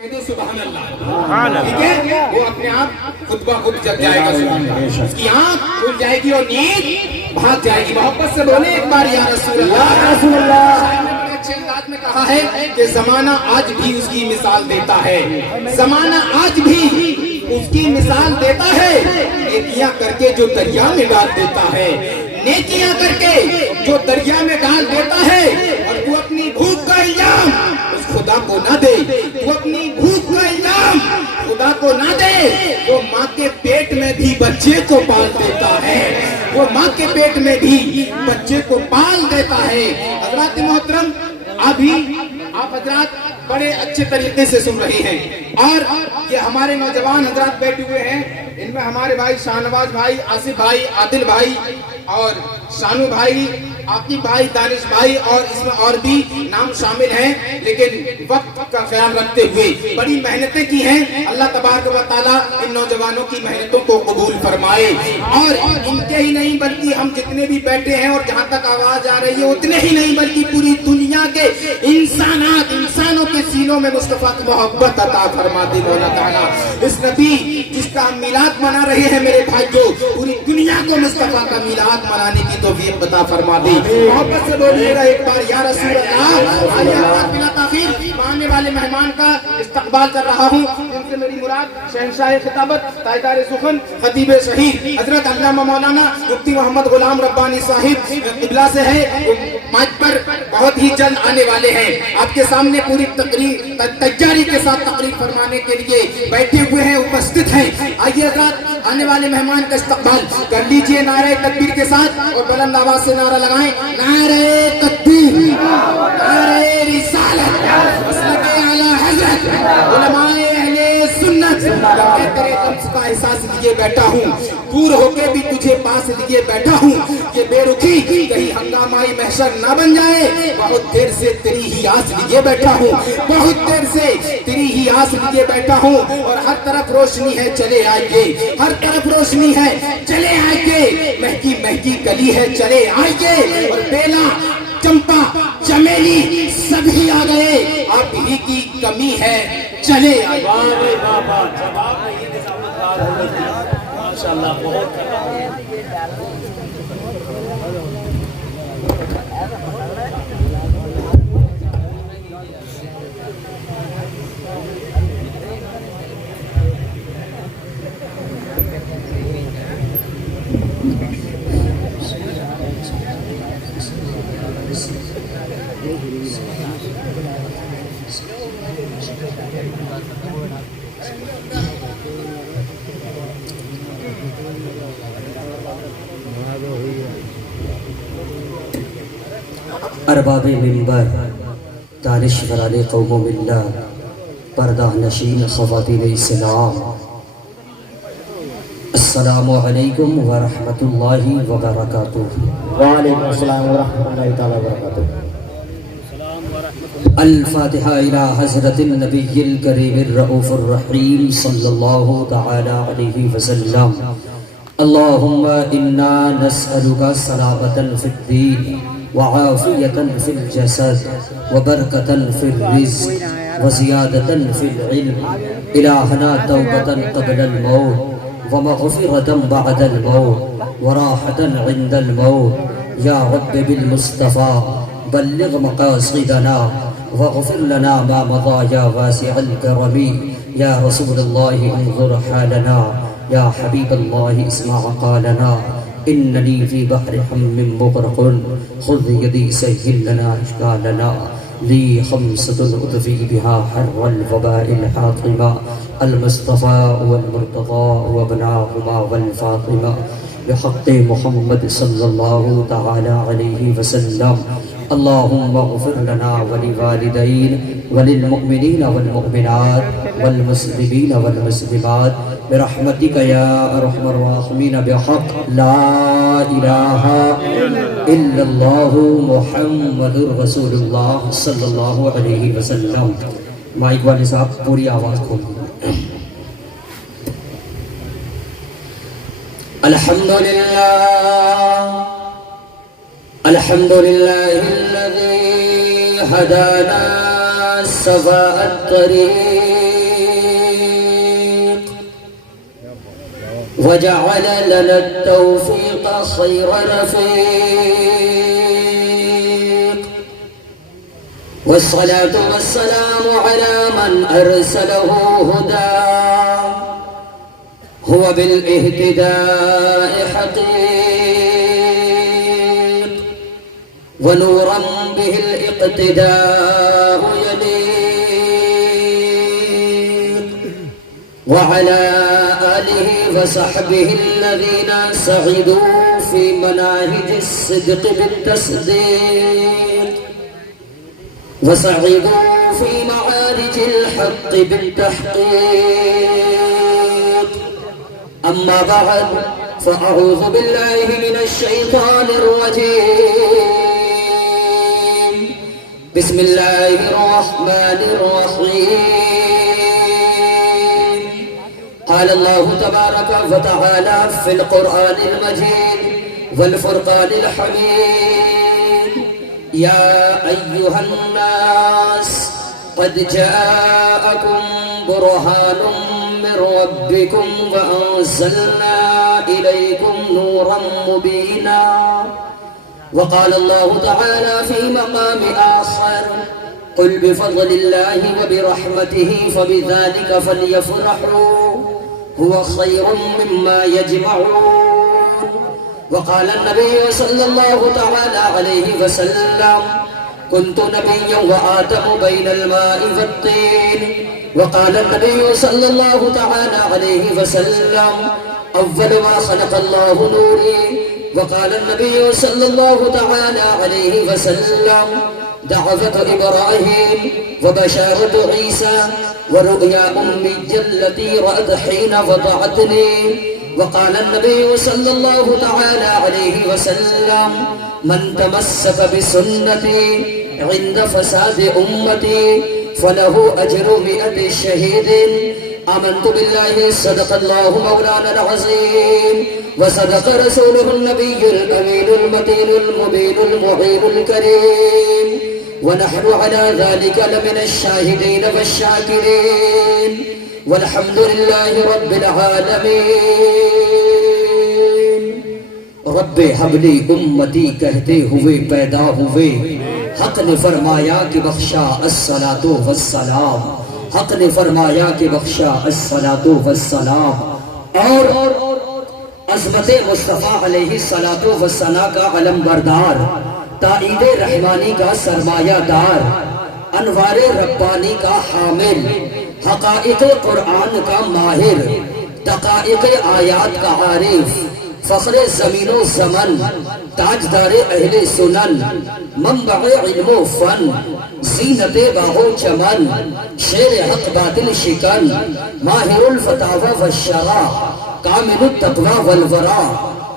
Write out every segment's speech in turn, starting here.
سبحان اللہ، ٹھیک ہے؟ وہ اپنے آپ خود بخود جگ جائے گا، سبحان اللہ، اس کی آنکھ کھل جائے گی اور نیند بھاگ جائے گی۔ محبت سے بولے ایک بار یا رسول اللہ، یا رسول اللہ۔ بڑے اچھے انداز میں کہا ہے کہ زمانہ آج بھی اس کی مثال دیتا ہے، زمانہ آج بھی اس کی مثال دیتا ہے، نیکیاں کر کے جو دریا میں ڈال دیتا ہے، نیکیاں کر کے جو دریا میں ڈال دیتا ہے، اور تو اپنی بھوک کا الزام اس خدا کو نہ دے، تو اپنی بھوک کا الزام خدا کو نہ دے، وہ ماں کے پیٹ میں بھی بچے کو پال دیتا ہے، وہ ماں کے پیٹ میں بھی بچے کو پال دیتا ہے۔ حضرات محترم، ابھی آپ حضرات بڑے اچھے طریقے سے سن رہے ہیں، اور یہ ہمارے نوجوان حضرات بیٹھے ہوئے ہیں، ان میں ہمارے بھائی شاہنواز بھائی، آصف بھائی، عادل بھائی اور شانو بھائی، عاقب بھائی، دانش بھائی، اور اس میں اور بھی نام شامل ہیں، لیکن وقت کا خیال رکھتے ہوئے بڑی محنتیں کی ہیں۔ اللہ تبارک و تعالیٰ ان نوجوانوں کی محنتوں کو قبول فرمائے، اور ان کے ہی نہیں بلکہ ہم جتنے بھی بیٹھے ہیں اور جہاں تک آواز آ رہی ہے اتنے ہی نہیں بلکہ پوری دنیا کے انسانوں کے سینوں میں مصطفیٰ کی محبت عطا فرما دے مولا تعالیٰ۔ اس نبی جس کا ہم میلاد منا رہے ہیں میرے بھائیو، پوری دنیا کو مصطفیٰ کا میلاد منانے کی توفیق عطا فرما دے۔ محبت سے بولیے گا ایک بار یا رسول اللہ۔ آئیے حضرات بلا تاخیر آنے والے مہمان کا استقبال کر رہا ہوں، جن سے میری مراد شہنشاہ خطابت، تاجدار سخن، خطیب شہید حضرت علامہ مولانا مفتی محمد غلام ربانی صاحب قبلہ سے ہے، مائک پر بہت ہی جلد آنے والے ہیں۔ آپ کے سامنے پوری تقریر تیاری کے ساتھ تقریر فرمانے کے لیے بیٹھے ہوئے ہیں، اپستھت ہیں۔ آئیے حضرات آنے والے مہمان کا استقبال کر لیجئے نعرہ تکبیر کے ساتھ، اور بلند آواز سے نعرہ لگائیں، نعرہ تکبیر، نعرہ رسالت، مسلک اعلیٰ حضرت، علماء اہل سنت۔ میں تیرے لمس کا احساس لیے بیٹھا ہوں، دور ہو کے بھی تجھے پاس لیے بیٹھا ہوں، کہ بے رخی کہیں ہنگامائی محشر نہ بن جائے۔ بہت دیر سے تیری ہی آس لیے بیٹھا ہوں، بہت دیر سے تیری ہی آس لیے بیٹھا ہوں، اور ہر طرف روشنی ہے چلے آئیے، ہر طرف روشنی ہے چلے آئیے، مہکی مہکی گلی ہے چلے آئیے، اور بیلا چمپا چمیلی سبھی آ گئے، آپ ہی کی کمی ہے چلے آئیے۔ ماشاءاللہ بہت ارباب منبر، دانش وران قوم و ملت، پردہ نشین خواتین اسلام، السلام علیکم ورحمۃ اللہ وبرکاتہ۔ وعلیکم السلام ورحمۃ اللہ تعالی وبرکاتہ۔ الفاتحہ الی حضرت النبی الکریم الرؤوف الرحیم صلی اللہ تعالی علیہ وسلم۔ اللہم انا نسألک سلامة فی الدین وعافیة فی الجسد وبرکة فی الرزق وزیادة فی العلم۔ الہنا توبة قبل الموت ومغفرة بعد الموت وراحة عند الموت۔ یا رب بالمصطفى بلغ مقاصدنا واغفر لنا ما مضى یا واسع الکرم۔ یا رسول اللہ انظر حالنا، یا حبیب اللہ اسمع قالنا، اننی فی بحر ہم مغرق خذ یدی سہل لنا اشکالنا۔ لی خمسة اطفی بها حر الوباء الحاطمہ، المصطفى والمرتضى وابناهما والفاطمہ، بحق محمد صلی اللہ تعالی علیہ وسلم۔ اللہم اغفر لنا ولوالدین وللمؤمنین والمؤمنات والمسلمین والمسلمات برحمتک یا ارحم الراحمین، بحق لا الہ الا اللہ محمد رسول اللہ صلی اللہ علیہ وسلم۔ مائک والے صاحب پوری آواز کھولیں۔ الحمدللہ الذي هدانا سواء الطريق وجعل لنا التوفيق خير رفيق، والصلاة والسلام على من أرسله هدى هو بالاهتداء حقيق، ونورا به الاقتداء يليق، وعلى آله وصحبه الذين سعدوا في مناهج الصدق بالتصديق، وسعدوا في معارج الحق بالتحقيق. أما بعد، فأعوذ بالله من الشيطان الرجيم. بسم الله الرحمن الرحيم. قال الله تبارك وتعالى في القرآن المجيد والفرقان الحميد: يا أيها الناس قد جاءكم برهان من ربكم وأنزلنا إليكم نورا مبينا. وقال الله تعالى في مقام آخر: قل بفضل الله وبرحمته فبذلك فليفرحوا هو خير مما يجمعون. وقال النبي صلى الله تعالى عليه وسلم: كنت نبيا وآدم بين الماء والطين. وقال النبي صلى الله تعالى عليه وسلم: أول ما خلق الله نوري. وقال النبي صلى الله تعالى عليه وسلم: دعوة إبراهيم وبشارة عيسى ورؤيا أمي التي رأت حين وضعتني. وقال النبي صلى الله تعالى عليه وسلم: من تمسك بسنتي عند فساد أمتي فله أجر 100 شهيد. آمنت بالله صدق الله مولانا العظيم، وصدق رسوله النبي الأمين المتين المبين المعين الكريم، ونحن على ذلك لمن الشاهدين والشاكرين، والحمد لله رب العالمين. رب حبلی امتی کہتے ہوئے پیدا ہوئے، حق نے فرمایا کہ بخشا الصلاۃ والسلام، حق نے فرمایا کہ بخشا الصلاۃ والسلام. اور عظمت مصطفیٰ علیہ الصلاۃ والسلام کا علم بردار، تائید رحمانی کا سرمایہ دار، انوار ربانی کا حامل، حقائق قرآن کا ماہر، دقائق آیات کا عارف، فخر زمین و زمن، تاجدار اہل سنن، منبع علم و فن، زینت باغ و چمن، شیر حق باطل شکن، ماہر الفتاوی والشرع، کامل التقوی والورع،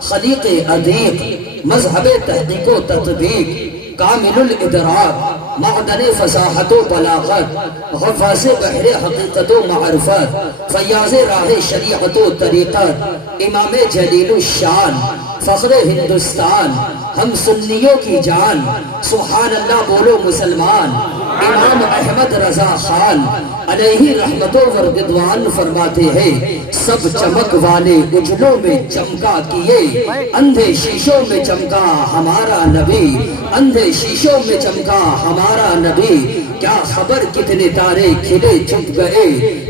خلیق ادیق، مذہب تحقیق و تطبیق، کامل الادراک، معدن فصاحت و بلاغت، غواص بحر حقیقت و معرفت، فیاض راہ شریعت و طریقت، امام جلیل الشان، فخر ہندوستان، ہم سنیوں کی جان، سبحان اللہ بولو مسلمان. امام احمد رضا خان علیہ رحمت و رضوان فرماتے ہیں: سب چمک والے اجلوں میں چمکا کیے، اندھے شیشوں میں چمکا ہمارا نبی، اندھے شیشوں میں چمکا ہمارا نبی. کیا خبر کتنے تارے کھلے چھپ گئے،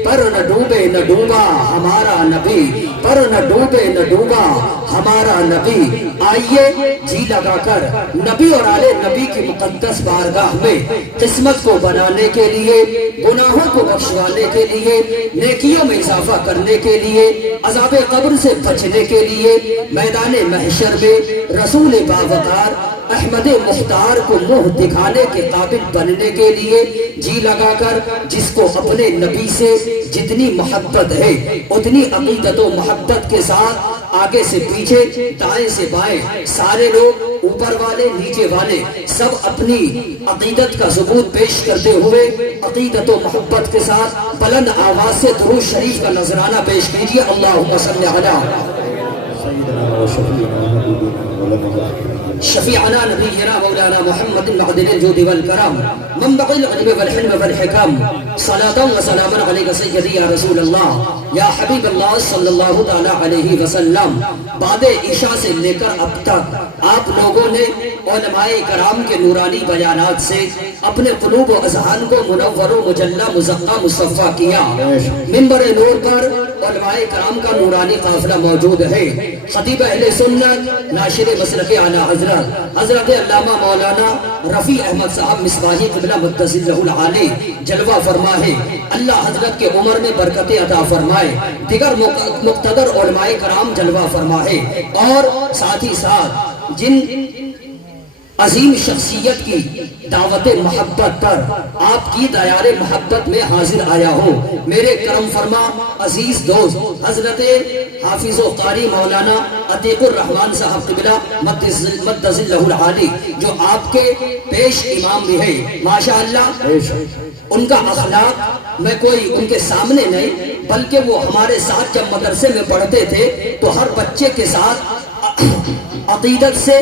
پر نہ ڈوبے نہ ڈوبا ہمارا نبی، پر نہ ڈوبے نہ ڈوبا ہمارا نبی. آئیے جی لگا کر نبی اور آل نبی کی مقدس بارگاہ میں قسمت کو بنانے کے لیے، گناہوں کو بخشوانے کے لیے، نیکیوں میں اضافہ کرنے کے لیے، عذاب قبر سے بچنے کے لیے، میدان محشر میں رسول باوقار احمد مختار کو منہ دکھانے کے قابل بننے کے لیے جی لگا کر جس کو اپنے نبی سے جتنی محبت ہے اتنی عقیدت و محبت کے ساتھ آگے سے پیچھے، دائیں سے بائیں، سارے لوگ اوپر والے نیچے والے سب اپنی عقیدت کا ثبوت پیش کرتے ہوئے عقیدت و محبت کے ساتھ بلند آواز سے درود شریف کا نذرانہ پیش کیجیے. اللہم صلی علی سیدنا و شفیعنا و حبیبنا و شفيعنا نبينا مولانا محمد معدن الجود والكرم منبع العلم والحلم والحكم صلاة وسلاما عليك سيدي يا رسول الله یا حبیب اللہ صلی اللہ تعالیٰ علیہ وسلم. بعد عشاء سے لے کر اب تک آپ لوگوں نے علماء کرام کے نورانی بیانات سے اپنے قلوب و اذہان کو منور و مجلہ مزکہ مصفہ کیا. منبر نور پر علماء کرام کا نورانی قافلہ موجود ہے. خطیب اہل سنت ناشر مسلک اعلیٰ حضرت علامہ مولانا رفیع احمد صاحب مصباحی قبلہ متصل ذو العالی جلوہ فرما ہے. اللہ حضرت کے عمر میں برکت عطا فرمائے. دیگر مقتدر علماء کرام جلوہ فرما ہے. اور ساتھ ہی ساتھ جن عظیم شخصیت کی دعوت محبت پر آپ کی دیار محبت میں حاضر آیا ہوں. میرے کرم فرما عزیز دوست حضرت حافظ و قاری مولانا عتیق الرحمن صاحب قبلہ مدظ اللہ العالی جو آپ کے پیش امام بھی ہے. ماشاءاللہ ان کا اخلاق میں کوئی ان کے سامنے نہیں، بلکہ وہ ہمارے ساتھ جب مدرسے میں پڑھتے تھے تو ہر بچے کے ساتھ عقیدت سے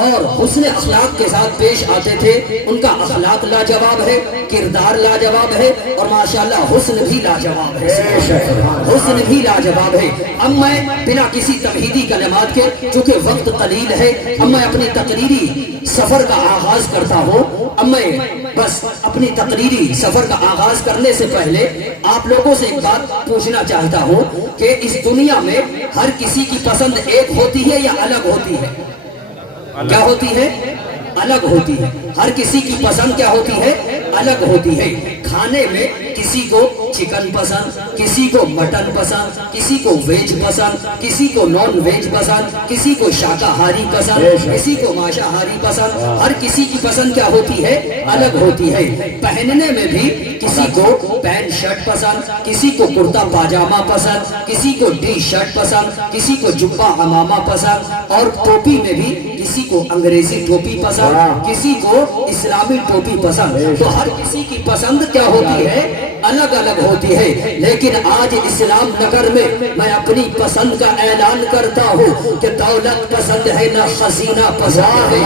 اور حسن اخلاق کے ساتھ پیش آتے تھے. ان کا اخلاق لاجواب ہے، کردار لاجواب ہے، اور ماشاءاللہ حسن بھی لاجواب ہے. حسن بھی لاجواب ہے. اب میں بنا کسی تمہیدی کلمات کے، چونکہ وقت قلیل ہے، اب میں اپنی تقریری سفر کا آغاز کرتا ہوں. اب میں بس اپنی تقریری سفر کا آغاز کرنے سے پہلے آپ لوگوں سے ایک بات پوچھنا چاہتا ہوں کہ اس دنیا میں ہر کسی کی پسند ایک ہوتی ہے یا الگ ہوتی ہے؟ کیا ہوتی ہے؟ الگ ہوتی ہے. ہر کسی کی پسند کیا ہوتی ہے؟ الگ ہوتی ہے. کھانے میں کسی کو چکن پسند، کسی کو مٹن پسند، کسی کو ویج پسند، کسی کو نان ویج پسند، کسی کو شاکاہاری پسند، کسی کو مانساہاری پسند. ہر کسی کی پسند کیا ہوتی ہے؟ الگ ہوتی ہے. پہننے میں بھی کسی کو پینٹ شرٹ پسند، کسی کو کرتا پاجامہ پسند، کسی کو ٹی شرٹ پسند، کسی کو جبہ عمامہ پسند، اور ٹوپی میں بھی کسی کو انگریزی ٹوپی پسند، کسی کو اسلامی ٹوپی پسند. تو ہر کسی کی پسند کیا ہوتی ہے؟ الگ الگ ہوتی ہے. لیکن آج اسلام نگر میں اپنی پسند کا اعلان کرتا ہوں کہ دولت پسند ہے نہ خزینہ پسند ہے.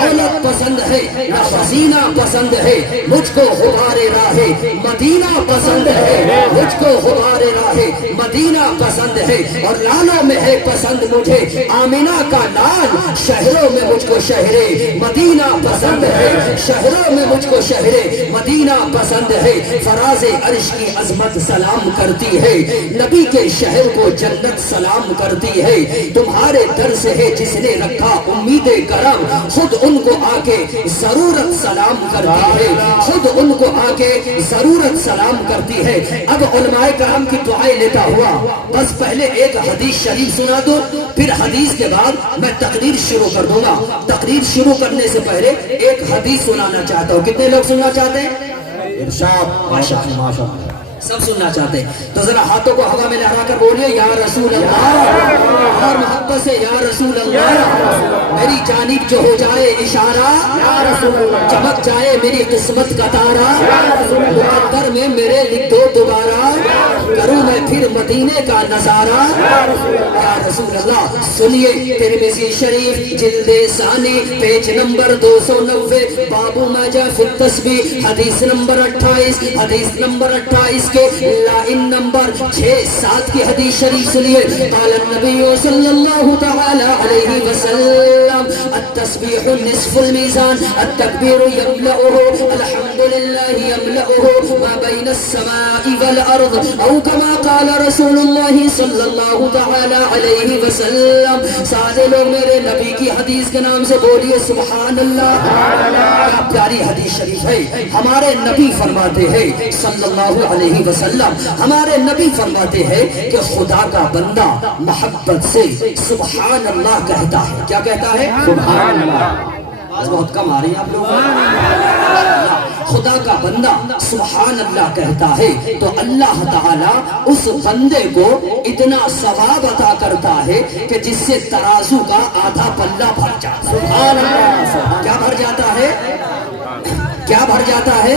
دولت پسند ہے نہ خزینہ پسند ہے. مجھ کو غبار راہ مدینہ پسند ہے. مجھ کو غبار راہ مدینہ پسند ہے. اور لالوں میں ہے پسند مجھے آمینہ کا لال. شہروں میں مجھ کو شہر مدینہ پسند ہے. شہروں میں مجھ کو شہر مدینہ پسند ہے. فراز عرش کی عظمت سلام کرتی ہے. نبی کے شہر کو جنت سلام کرتی ہے. تمہارے در سے ہے جس نے رکھا امید کرم. خود ان کو آ کے ضرورت سلام کرتی ہے. خود ان کو آ کے ضرورت سلام کرتی ہے. اب علماء کرام کی دعائیں لیتا ہوا بس پہلے ایک حدیث شریف سنا دو، پھر حدیث کے بعد میں تقریر شروع کر دوں گا. تقریر شروع کرنے سے پہلے ایک حدیث سنانا چاہتا ہوں. کتنے لوگ سننا چاہتے ہیں؟ ارشاد. ماشاءاللہ سب سننا چاہتے ہیں تو ذرا ہاتھوں کو ہوا میں لہرا کر بولیے یا رسول اللہ. اور محبت سے یا رسول اللہ. میری جانب جو ہو جائے اشارہ، چمک جائے میری قسمت کا تارا. مقدر میں میرے لکھ دو دوبارہ، کروں میں پھر مدینے کا نظارہ. یا رسول اللہ. سنیے ترمذی شریف جلد ثانی پیج نمبر 290 باب ما جاء فی التسبیح حدیث نمبر 28. حدیث نمبر 28 کے لائن نمبر 6-7 کی حدیث شریف سنیے. قال النبی صلی اللہ تعالی علیہ وسلم التسبیح نصف المیزان التکبیر یملأه الحمدللہ یملأه ما بین السماء والارض او کما قال رسول اللہ صلی اللہ تعالی علیہ وسلم. سارے لوگ میرے نبی کی حدیث کے نام سے بولیے سبحان اللہ. کیا پیاری حدیث شریف ہے. ہمارے نبی فرماتے ہیں صلی اللہ علیہ وسلم، ہمارے نبی فرماتے ہیں کہ خدا کا بندہ محبت سے سبحان اللہ کہتا ہے. کیا کہتا ہے؟ سبحان اللہ. آج بہت کم آ رہی ہیں آپ لوگ. خدا کا بندہ سبحان اللہ کہتا ہے تو اللہ تعالیٰ اس بندے کو اتنا ثواب عطا کرتا ہے کہ جس سے ترازو کا آدھا پلہ بھر جاتا ہے. سبحان اللہ. کیا بھر جاتا ہے؟ کیا بھر جاتا ہے؟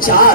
4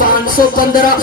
515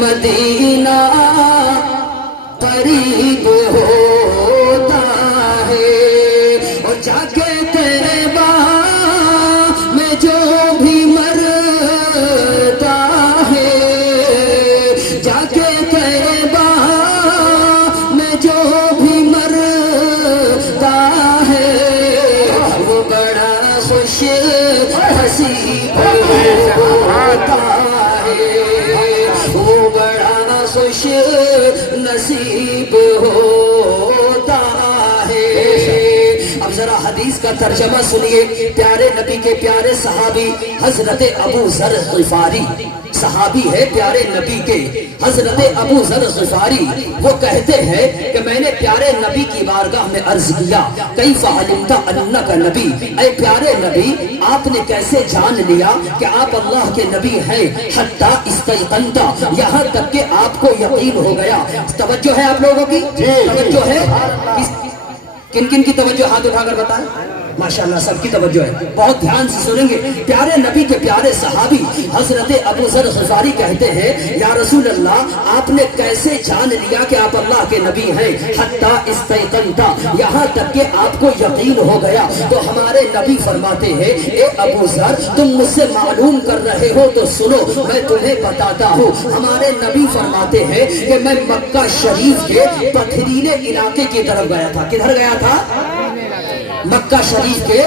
مدینہ قریب ہوتا ہے، اور جا کے طیبہ میں جو بھی مرتا ہے، جا کے طیبہ میں جو بھی مرتا ہے، وہ بڑا خوش نصیب ہوتا ہے، وہ بڑا خوش نصیب ہوتا ہے۔ اب ذرا حدیث کا ترجمہ سنیے۔ پیارے نبی کے پیارے صحابی حضرت ابو ذر غفاری، صحابی ہے پیارے نبی کے حضرت ابو ذر غفاری، وہ کہتے ہیں کہ میں نے پیارے نبی کی بارگاہ میں عرض کیا کیف علمت انک نبی، اے پیارے نبی آپ نے کیسے جان لیا کہ آپ اللہ کے نبی ہیں؟ حتی استیقنت، یہاں تک کہ آپ کو یقین ہو گیا۔ توجہ ہے آپ لوگوں کی؟ توجہ ہے؟ کن کن کی توجہ؟ ہاتھ اٹھا کر بتائیں۔ ماشاءاللہ سب کی توجہ ہے، بہت دھیان سے سنیں گے۔ پیارے نبی کے پیارے صحابی حضرت ابو ذر غفاری کہتے ہیں یا رسول اللہ آپ نے کیسے جان لیا کہ آپ اللہ کے نبی ہیں؟ حتی استیقنت، یہاں تک کہ آپ کو یقین ہو گیا۔ تو ہمارے نبی فرماتے ہیں اے ابو ذر تم مجھ سے معلوم کر رہے ہو تو سنو میں تمہیں بتاتا ہوں۔ ہمارے نبی فرماتے ہیں کہ میں مکہ شریف کے پتھریلے علاقے کی طرف گیا تھا۔ کدھر گیا تھا؟ مکہ شریف کے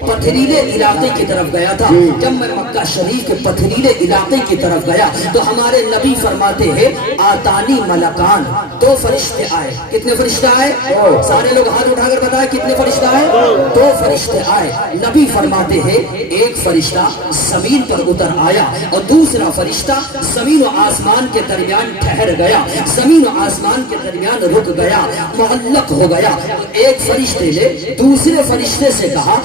پتھریلے علاقے کی طرف گیا تھا۔ جب میں مکہ شریف کے پتھریلے علاقے کی طرف گیا تو ہمارے نبی فرماتے ہیں آتانی ملکان، دو فرشتے آئے۔ کتنے فرشتے آئے؟ سارے لوگ ہاتھ اٹھا کر بتائیں کتنے فرشتے آئے؟ دو فرشتے آئے۔ نبی فرماتے ہیں ایک فرشتہ زمین پر اتر آیا اور دوسرا فرشتہ زمین و آسمان کے درمیان ٹھہر گیا، زمین و آسمان کے درمیان رک گیا، معلق ہو گیا۔ ایک فرشتے نے دوسرے فرشتے سے کہا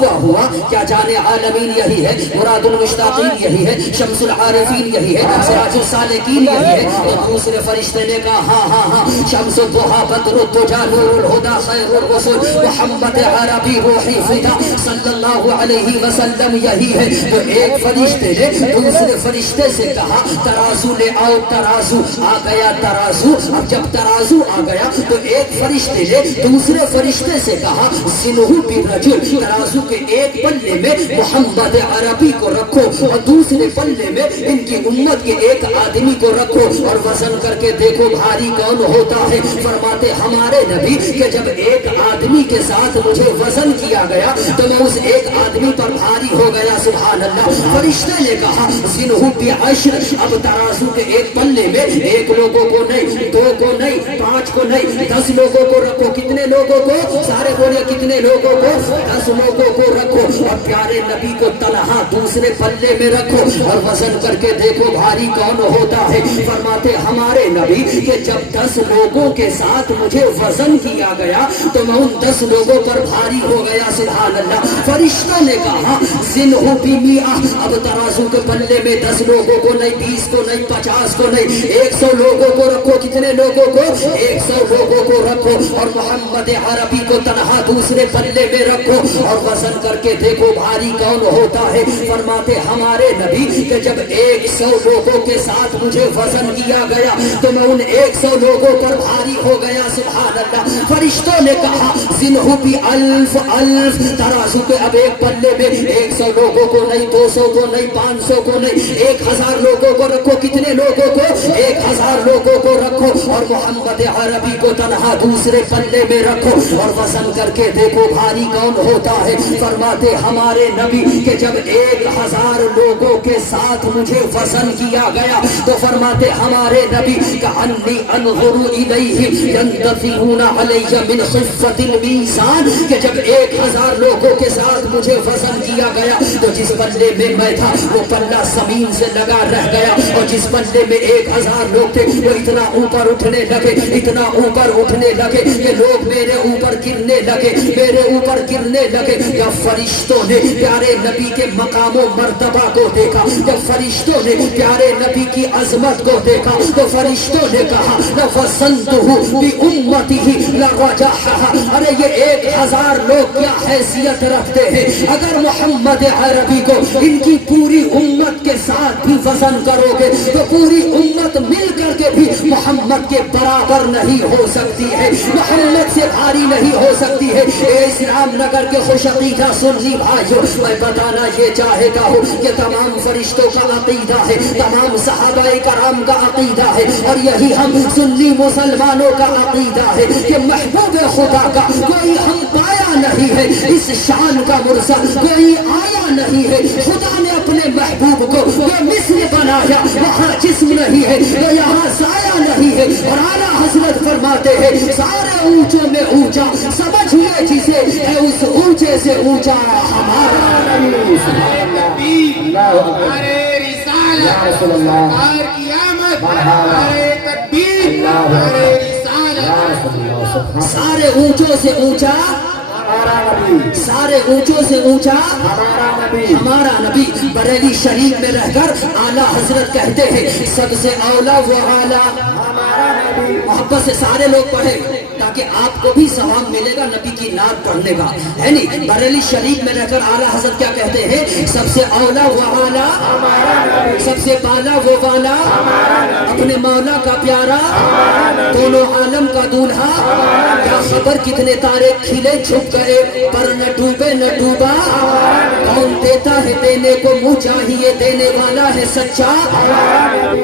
ہوا کیا جانے عالمین یہی ہے، مراد المشتاقین یہی ہے، شمس العارفین یہی ہے، سراج السالکین یہی ہے۔ اور دوسرے فرشتے نے کہا ہاں شمس الضحیٰ بدر الدجیٰ نور الہدیٰ خیر الرسل محمد عربی روحی فدا صلی اللہ علیہ وسلم یہی ہے۔ تو ایک فرشتے نے دوسرے فرشتے سے کہا ترازو لے آؤ، ترازو آ گیا ترازو۔ اب جب ترازو آ گیا تو ایک فرشتے نے دوسرے فرشتے سے کہا زنہو بالرجل، ترازو کے ایک پلے میں محمد عربی کو رکھو اور دوسرے پلے میں ان کی امت کے ایک آدمی کو رکھو اور وزن کر کے دیکھو بھاری کون ہوتا ہے۔ فرماتے ہمارے نبی کہ جب ایک آدمی کے ساتھ مجھے وزن کیا گیا تو میں اس ایک آدمی پر بھاری ہو گیا۔ سبحان اللہ۔ فرشتے نے کہا زنہو بعشر، اب ترازو کے ایک پلے میں ایک لوگوں کو نہیں، دو کو نہیں، پانچ کو نہیں، 10 لوگوں کو رکھو۔ کتنے لوگوں کو؟ سارے بولے کتنے لوگوں کو؟ 10 لوگوں کو رکھو اور پیارے نبی کو تنہا دوسرے پلے میں رکھو اور وزن کر کے دیکھو بھاری کون ہوتا ہے۔ فرماتے ہمارے نبی کہ جب 10 لوگوں کے ساتھ مجھے وزن کیا گیا تو میں ان 10 لوگوں پر بھاری ہو گیا۔ سبحان اللہ۔ فرشتوں نے کہا زنہو بمیہ، اب ترازو کے پلے میں 10 لوگوں کو نہیں، 20 کو نہیں، 50 کو نہیں، 100 لوگوں کو رکھو۔ کتنے لوگوں کو؟ 100 لوگوں کو رکھو اور محمد عربی کو تنہا دوسرے پلے میں رکھو اور وزن کر کے دیکھو بھاری کون ہوتا ہے۔ فرماتے ہمارے نبی کہ جب 100 لوگوں کے ساتھ مجھے وزن کیا گیا تو میں ان 100 لوگوں پر بھاری ہو گیا۔ سبحان اللہ۔ فرشتوں نے کہا زنہو بی الف، ترازو کے اب ایک پلے میں 100 لوگوں کو نہیں، 200 کو نہیں، 500 کو نہیں، 1000 لوگوں کو رکھو۔ کتنے لوگوں کو؟ 1000 لوگوں کو رکھو اور محمد عربی کو تنہا دوسرے پلے میں رکھو اور وزن کر کے دیکھو بھاری کون ہوتا ہے۔ فرماتے ہمارے نبی کہ جب 1000 لوگوں کے ساتھ مجھے وزن کیا گیا تو فرماتے ہمارے نبی کہ انی انظر الیہ ينتفعون علی من خفۃ المیزان، کہ جب 1000 لوگوں کے ساتھ مجھے وزن کیا گیا تو جس پلے میں میں تھا وہ پلہ زمین سے لگا رہ گیا اور جس پلے میں 1000 لوگ تھے وہ اتنا اوپر اٹھنے لگے، اتنا اوپر اٹھنے لگے کہ لوگ میرے اوپر گرنے لگے، میرے اوپر گرنے لگے۔ جب فرشتوں نے پیارے نبی کے مقام و مرتبہ کو دیکھا، جب فرشتوں نے پیارے نبی کی عظمت کو دیکھا تو فرشتوں نے کہا لَفَصَلْتُهُ بِأُمَّتِهِ لَرَجَحَهَا، ارے یہ 1000 لوگ کیا حیثیت رکھتے ہیں، اگر محمد عربی کو ان کی پوری امت کے ساتھ بھی وزن کرو گے تو پوری امت مل کر کے بھی محمد کے برابر نہیں ہو سکتی ہے، محمد سے بھاری نہیں ہو سکتی ہے۔ اے اسلام نگر کے خوش عقیدہ سنی بھائیو، میں بتانا یہ چاہتا ہوں کہ تمام فرشتوں کا عقیدہ ہے، تمام صحابہ کرام کا عقیدہ ہے، اور یہی ہم سنی مسلمانوں کا عقیدہ ہے کہ محبوب خدا کا کوئی ہم پایا نہیں ہے، اس شان کا مرسل کوئی آیا نہیں ہے۔ خدا نے اپنے محبوب کو وہ مثل بنایا، وہاں جسم نہیں ہے تو یہاں سایہ نہیں ہے، اور اعلیٰ حضرت فرماتے ہیں سارے اونچوں میں اونچا سمجھیے جسے ہے اس اونچے سے اونچا ہمارا نبی۔ ہمارے رسالت سرکار کی آمد، ہمارے تکبیر، ہمارے رسالت، سارے اونچوں سے اونچا، سارے اونچوں سے اونچا ہمارا نبی۔ بریلی شریف میں رہ کر اعلیٰ حضرت کہتے ہیں سب سے اولا و اعلیٰ، محبت سے سارے لوگ پڑھیں تاکہ آپ کو بھی ثواب ملے گا نبی کی نعت پڑھنے کا، ہے نہیں؟ بریلی شریف میں رہ کر اعلیٰ حضرت کیا کہتے ہیں؟ سب سے اولا و اعلیٰ، سب سے بالا و والا، اپنے مولا کا پیارا، دونوں عالم کا دولہا، کیا خبر کتنے تارے کھلے چھپ گئے پر نہ ڈوبے نہ ڈوبا، کون دیتا ہے دینے کو منہ چاہیے، دینے والا ہے سچا،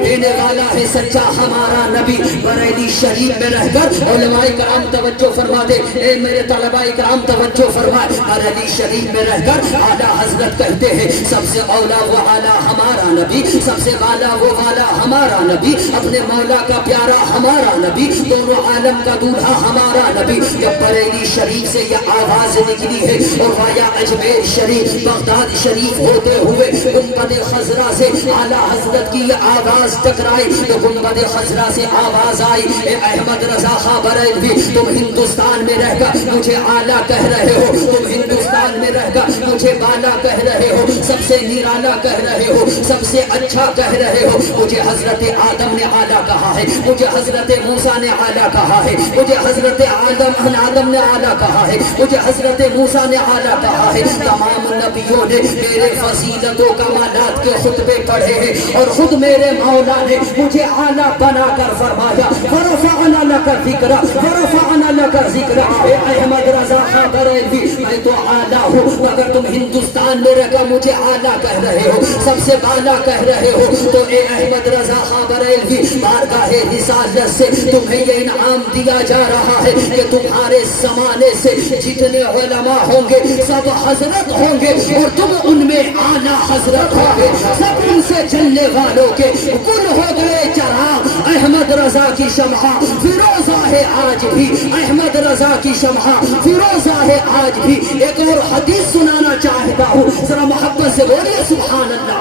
دینے والا ہے سچا ہمارا نبی۔ بریلی شریف میں رہ کر علماء کرام توجہ فرما دے، اے میرے طلباء کرام توجہ فرمائے، بریلی شریف میں رہ کر اعلیٰ حضرت کہتے ہیں سب سے اولا و اعلیٰ ہمارا نبی، سب سے بالا و والا ہمارا نبی، اپنے مولا کا پیارا ہمارا نبی، دونوں عالم کا دولہا ہمارا نبی۔ جب بریلی شریف سے یہ آواز نکلی ہے اور وایا اجمیر شریف بغداد شریف ہوتے ہوئے گنبد خضرا سے اعلیٰ حضرت کی یہ آواز ٹکرائی تو گنبد خضرا سے آواز آئی، اے احمد رضا خاں بریلوی، تم ہندوستان میں رہ کر مجھے اعلیٰ کہہ رہے ہو، تم ہندوستان میں رہ کر مجھے بالا کہہ رہے ہو، سب سے نرالا کہہ رہے ہو، سب سے اچھا کہہ رہے ہو، مجھے حضرت آدم نے اعلیٰ کہا ہے، مجھے حضرت موسیٰ نے اعلیٰ کہا ہے، مجھے حضرت آدم نے اعلیٰ کہا ہے، مجھے حضرت موسیٰ نے اعلیٰ کہا ہے۔ تمام نبیوں نے میرے فضیلت و کمالات کے خطبے پڑھے ہیں اور خود میرے مولا نے مجھے اعلیٰ بنا کر فرمایا وَرَفَعْنَا لَكَ ذِكْرَكَ وَرَفَعْنَا لَكَ ذِكْرَكَ۔ اے احمد رضا خاں بریلوی، میں تو اعلیٰ ہوں، اگر تم ہندوستان میں رہ کر مجھے اعلیٰ کہہ رہے ہو، سب سے بالا کہہ رہے ہو، تو اے احمد رضا خاں بریلوی بارگاہ رسالت سے تمہیں یہ انعام دیا جا رہا ہے کہ تمہارے زمانے سے جتنے علماء ہوں گے سب حضرت ہوں گے اور تم ان میں اعلیٰ حضرت ہوں گے، سب ان سے چلنے والوں کے کل ہو گئے چراغ۔ احمد رضا کی شمع فیروزہ ہے آج بھی، احمد رضا کی شمع فیروزہ ہے آج بھی۔ ایک اور حدیث سنانا چاہتا ہوں، ذرا محبت سے بولیے سبحان اللہ۔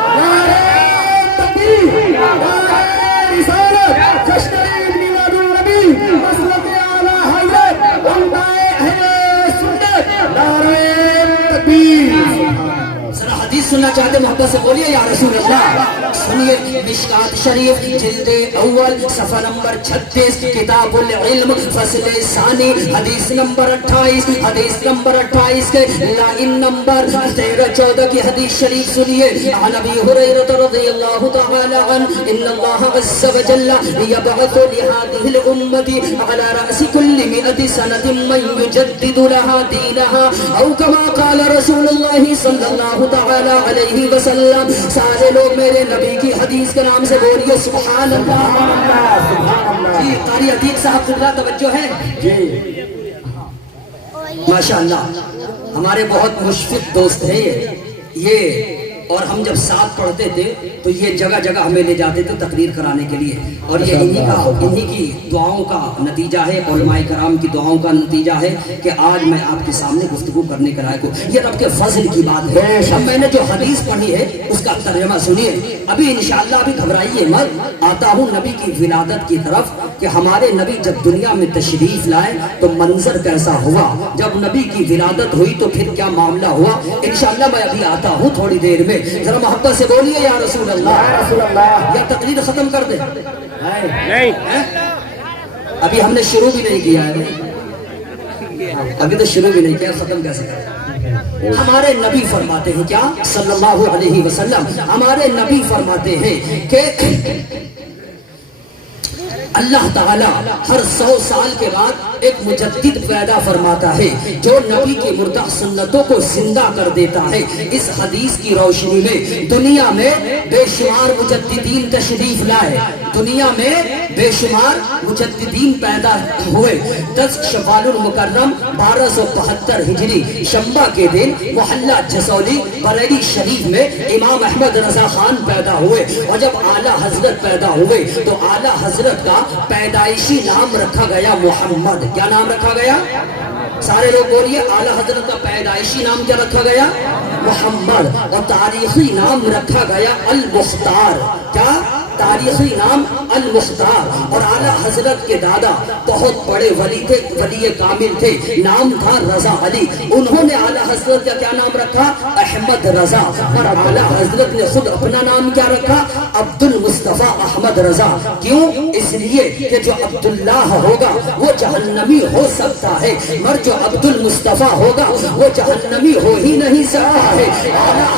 ذرا حدیث سننا چاہتے محبت سے بولیے یا رسول اللہ۔ سنیے مشکات شریف جلد اول صفحہ نمبر 36 کتاب العلم فصل ثانی حدیث نمبر 28، حدیث نمبر 28 کے لائن نمبر 13-14 کی حدیث شریف سنیے۔ عن ابی ہریرہ رضی اللہ تعالی عنہ ان اللہ عز وجل یبعث لهذه الامة على رأس كل 100 سنة من يجدد لها دینها او کما قال رسول اللہ صلی اللہ تعالی علیہ وسلم۔ سارے لوگ میرے نبی کی حدیث کے نام سے بولیے سبحان اللہ۔ جی قاری عتیق صاحب قبلہ توجہ ہے جی، ماشاءاللہ ہمارے بہت مشفق دوست ہیں یہ، اور ہم جب ساتھ پڑھتے تھے تو یہ جگہ جگہ ہمیں لے جاتے تھے تقریر کرانے کے لیے، اور یہ انہی کی دعاؤں کا نتیجہ ہے، علماء کرام کی دعاؤں کا نتیجہ ہے کہ آج میں آپ کے سامنے گفتگو کرنے کا لائق ہوں۔ یہ رب کے فضل کی بات ہے۔ اب میں نے جو حدیث پڑھی ہے اس کا ترجمہ سنیے۔ ابھی انشاءاللہ ابھی گھبرائیے مت، آتا ہوں نبی کی ولادت کی طرف۔ کہ ہمارے نبی جب دنیا میں تشریف لائے تو منظر کیسا ہوا، جب نبی کی ولادت ہوئی تو پھر کیا معاملہ ہوا، انشاءاللہ میں ابھی آتا ہوں تھوڑی دیر میں. ذرا محبت سے بولیے یا رسول اللہ. یا تقریر ختم کر دیں؟ نہیں ابھی ہم نے شروع بھی نہیں کیا ہے، ابھی تو شروع بھی نہیں کیا، ختم کیسے کریں؟ ہمارے نبی فرماتے ہیں کیا صلی اللہ علیہ وسلم، ہمارے نبی فرماتے ہیں کہ اللہ تعالیٰ ہر 100 سال کے بعد ایک مجدد پیدا فرماتا ہے جو نبی کی مردہ سنتوں کو زندہ کر دیتا ہے. اس حدیث کی روشنی میں دنیا میں بے شمار مجددین تشریف لائے، دنیا میں بے شمار مجددین پیدا ہوئے. 10 شوال المکرم 1272 ہجری شنبہ کے دن محلہ جسولی بریلی شریف میں امام احمد رضا خان پیدا ہوئے. اور جب اعلیٰ حضرت پیدا ہوئے تو اعلیٰ حضرت کا پیدائشی نام رکھا گیا محمد. کیا نام رکھا گیا؟ سارے لوگ بولیے. اعلیٰ حضرت کا پیدائشی نام کیا رکھا گیا؟ محمد. اور تاریخی نام رکھا گیا المختار. کیا تاریخی نام المختار. اور اعلیٰ حضرت کے دادا بہت بڑے ولی تھے، ولی کامل تھے، نام تھا رضا علی. انہوں نے اعلیٰ حضرت کا کیا نام رکھا؟ احمد رضا. اور اعلیٰ حضرت نے خود اپنا نام کیا رکھا؟ عبد المصطفیٰ احمد رضا. کیوں؟ اس لیے کہ جو عبداللہ ہوگا وہ جہنمی ہو سکتا ہے، مگر جو عبد المصطفیٰ ہوگا وہ جہنمی ہو ہی نہیں سکتا ہے. اعلیٰ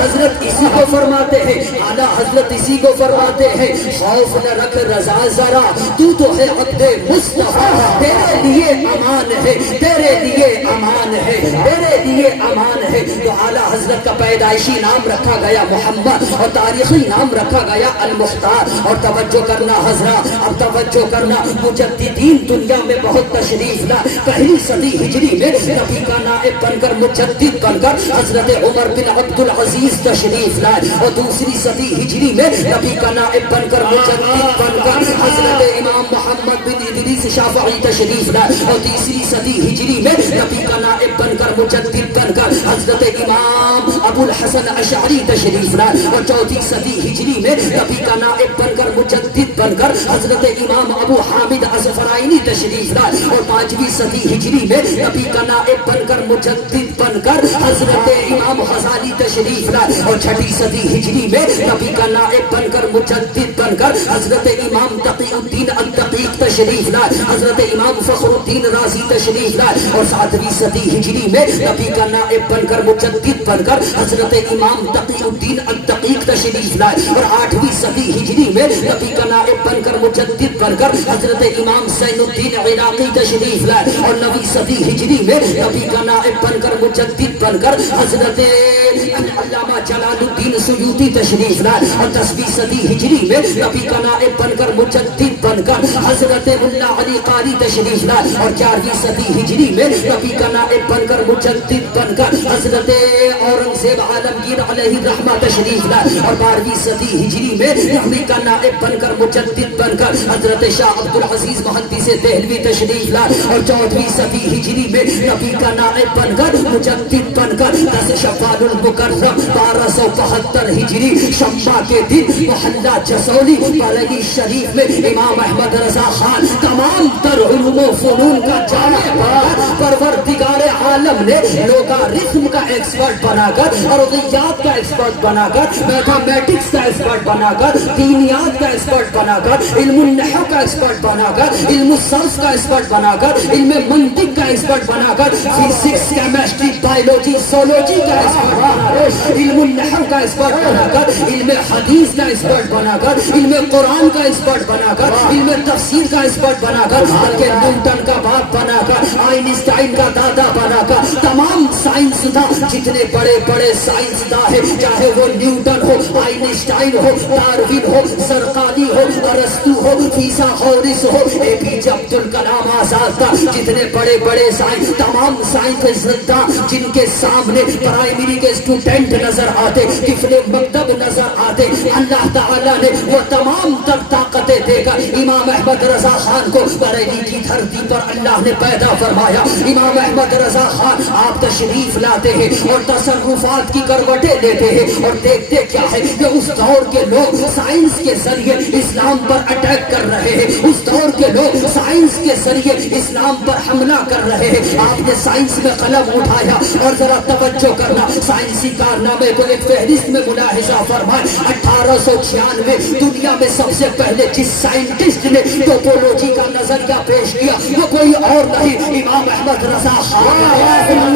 حضرت اسی کو فرماتے ہیں، اعلیٰ حضرت اسی کو فرماتے ہیں خوف نہ رکھ رضا ذرا تو ہے عبد مصطفیٰ، تیرے لیے امان ہے، تیرے لیے امان ہے، تیرے لیے امان ہے. تو اعلیٰ حضرت کا پیدائشی نام رکھا گیا محمد اور تاریخی نام رکھا گیا المختار. اور توجہ کرنا حضرات، اب توجہ کرنا، مجددین دنیا میں بہت تشریف لا. پہلی صدی ہجری میں نبی کا نائب بن کر مجدد بن کر حضرت عمر بن عبد العزیز تشریف لائے. اور دوسری صدی ہجری میں نبی کا نائب بن کر مجدد بن کر حضرت امام محمد بن ادریس شافعی تشریف لائے. اور تیسری صدی ہجری میں نبی کا نائب بن کر مجدد بن کر حضرت امام ابو الحسن اشعری تشریف لائے. اور چوتھی صدی ہجری میں نبی کا نائب بن کر مجدد بن کر حضرت امام ابو حامد اظفرائینی تشریف لائے. اور پانچویں صدی ہجری میں نبی کا نائب بن کر مجدد بن کر حضرت امام غزالی تشریف لائے. اور چھٹی صدی ہجری میں نبی کا نائب بن کر مجدد بن کر حضرت امام تقی الدین الدقیق تشریف لائے، حضرت امام فخر الدین رازی تشریف لائے. اور ساتویں صدی ہجری میں نبی کا نائب بن کر مجدد بن کر حضرت امام تقی الدین الدقیق تشریف لائے. اور آٹھویں صدی ہجری میں نبی کا نائب بن کر مجدد بن کر حضرت امام زین الدین عراقی تشریف لائے. اور 9ویں صدی ہجری میں نبی کا نائب بن کر مجدد بن کر حضرت علامہ جلال الدین سیوطی تشریف لائے. اور 10ویں صدی ہجری میں نبی کا نائب بن کر مجدد بن کر حضرت ملا علی قاری تشریف لائے. اور 11ویں صدی ہجری میں نبی کا نائب بن کر مجدد بن کر حضرت اورنگزیب عالمگیر علیہ الرحمہ تشریف لائے. اور 12ویں صدی ہجری میں نبی کا نائب بن کر مجدد بن کر حضرت شاہ عبد العزیز محدث دہلوی تشریف لائے. اور 14ویں صدی ہجری میں نبی کا نائب بن کر مجدد بن کر 10 شوال المکرم 1272 ہجری شنبہ کے دن محلہ جسولی بریلی شریف میں امام احمد رضا خان تمام تر علوم و فنون کا جامع پروردگار عالم نے لوگارتھم کا ایکسپرٹ بنا کر، ارضیات کا ایکسپرٹ بنا کر، میتھمیٹکس کا ایکسپرٹ بنا کر، دینیات کا ایکسپرٹ بنا کر، علم النحو کا ایکسپرٹ بنا کر، علم الصرف کا ایکسپرٹ بنا کر، علم منطق کا ایکسپرٹ بنا کر، فزکس کیمسٹری بایولوجی زولوجی کا ایکسپرٹ بنا کر، علم النحو کا ایکسپرٹ بنا کر، علم حدیث کا ایکسپرٹ بنا کر، علم قرآن کا ایکسپرٹ بنا کر، علم تفسیر کا ایکسپرٹ بنا کر، بلکہ نیوٹن کا باپ بنا کر، آئنسٹائن کا دادا بنا کر، تمام سائنسداں جتنے بڑے بڑے سائنسداں ہیں، چاہے وہ نیوٹن ہو، آئنسٹائن ہو، ڈاروین ہو، زرقانی ہو، ارسطو ہو، فیثاغورس ہو، اے پی جے عبد الکلام آزاد کا، جتنے بڑے بڑے سائنس، تمام سائنسداں جن کے سامنے پرائمری کے اسٹوڈنٹ نظر نظر آتے, طفل مکتب نظر آتے. اللہ تعالیٰ نے وہ تمام تر طاقتیں دے کر امام احمد رضا خان کو بریلی کی دھرتی پر اللہ نے پیدا فرمایا. امام احمد رضا خان آپ تشریف لاتے ہیں اور تصرفات کی کروٹیں لیتے ہیں, اور دیکھتے کیا ہے کہ اس دور کے لوگ سائنس کے ذریعے اسلام پر اٹیک کر رہے ہیں, اس دور کے لوگ سائنس کے ذریعے اسلام پر حملہ کر رہے ہیں. آپ نے سائنس میں قلم اٹھایا اور ذرا توجہ کرنا, سائنسی کارنامے کو ایک فہرست میں ملاحظہ فرمائے. 1896 دنیا میں سب سے پہلے جس سائنٹسٹ نے ٹوپولوجی کا نظریہ پیش کیا وہ کوئی اور نہیں, امام احمد رضا خان.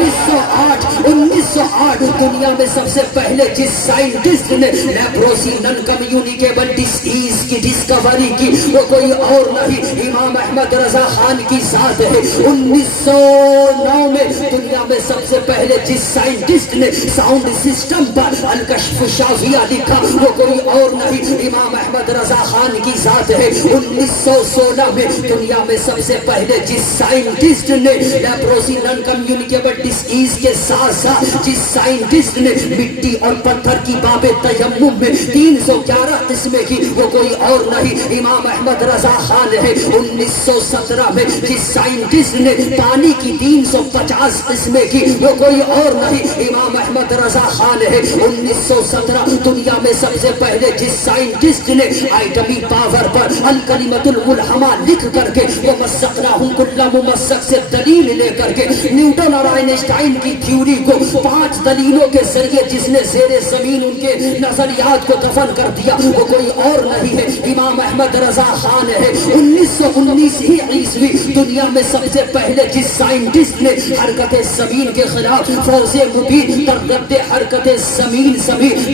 1908 دنیا میں سب سے پہلے جس سائنٹسٹ نے لیپروسی نن کمیونیکیبل ڈیزیز کی ڈسکوری کی وہ کوئی اور نہیں, امام احمد رضا خان کی ذات ہے. 1909 میں دنیا میں سب سے پہلے جس سائنٹسٹ نے ساؤنڈ سسٹم پر الکشف شافیہ لکھا وہ کوئی اور نہیں, امام احمد رضا خان کی ذات ہے. 1916 میں دنیا میں سب سے پہلے جس سائنٹسٹ نے لیپروسی نن کمیونیکیبل ڈیزیز کے ساتھ ساتھ جس سائنٹسٹ نے مٹی اور پتھر کی باب تیمم میں 311 قسمیں کی وہ کوئی اور نہیں, امام احمد رضا خان ہے. 1917 میں جس سائنٹسٹ نے پانی کی 350 قسمیں کی وہ کوئی اور نہیں, امام احمد رضا خان ہے. 1917 دنیا میں سب سے پہلے جس سائنٹسٹ نے ایٹمی پاور پر الکلمۃ الملحمہ لکھ کر کے وہ مسقناہم کل ممسک سے دلیل لے کر کے نیوٹن اور آئنسٹائن کی تھیوری کو 5 دلیلوں کے ذریعے جس نے زیر زمین ان کے نظریات کو دفن کر دیا وہ کوئی اور نہیں ہے, امام احمد رضا خان ہے. 1919 ہی عیسوی دنیا میں سب سے پہلے جس سائنٹسٹ نے حرکت زمین کے خلاف فوز مبین ترغیب حرکت زمین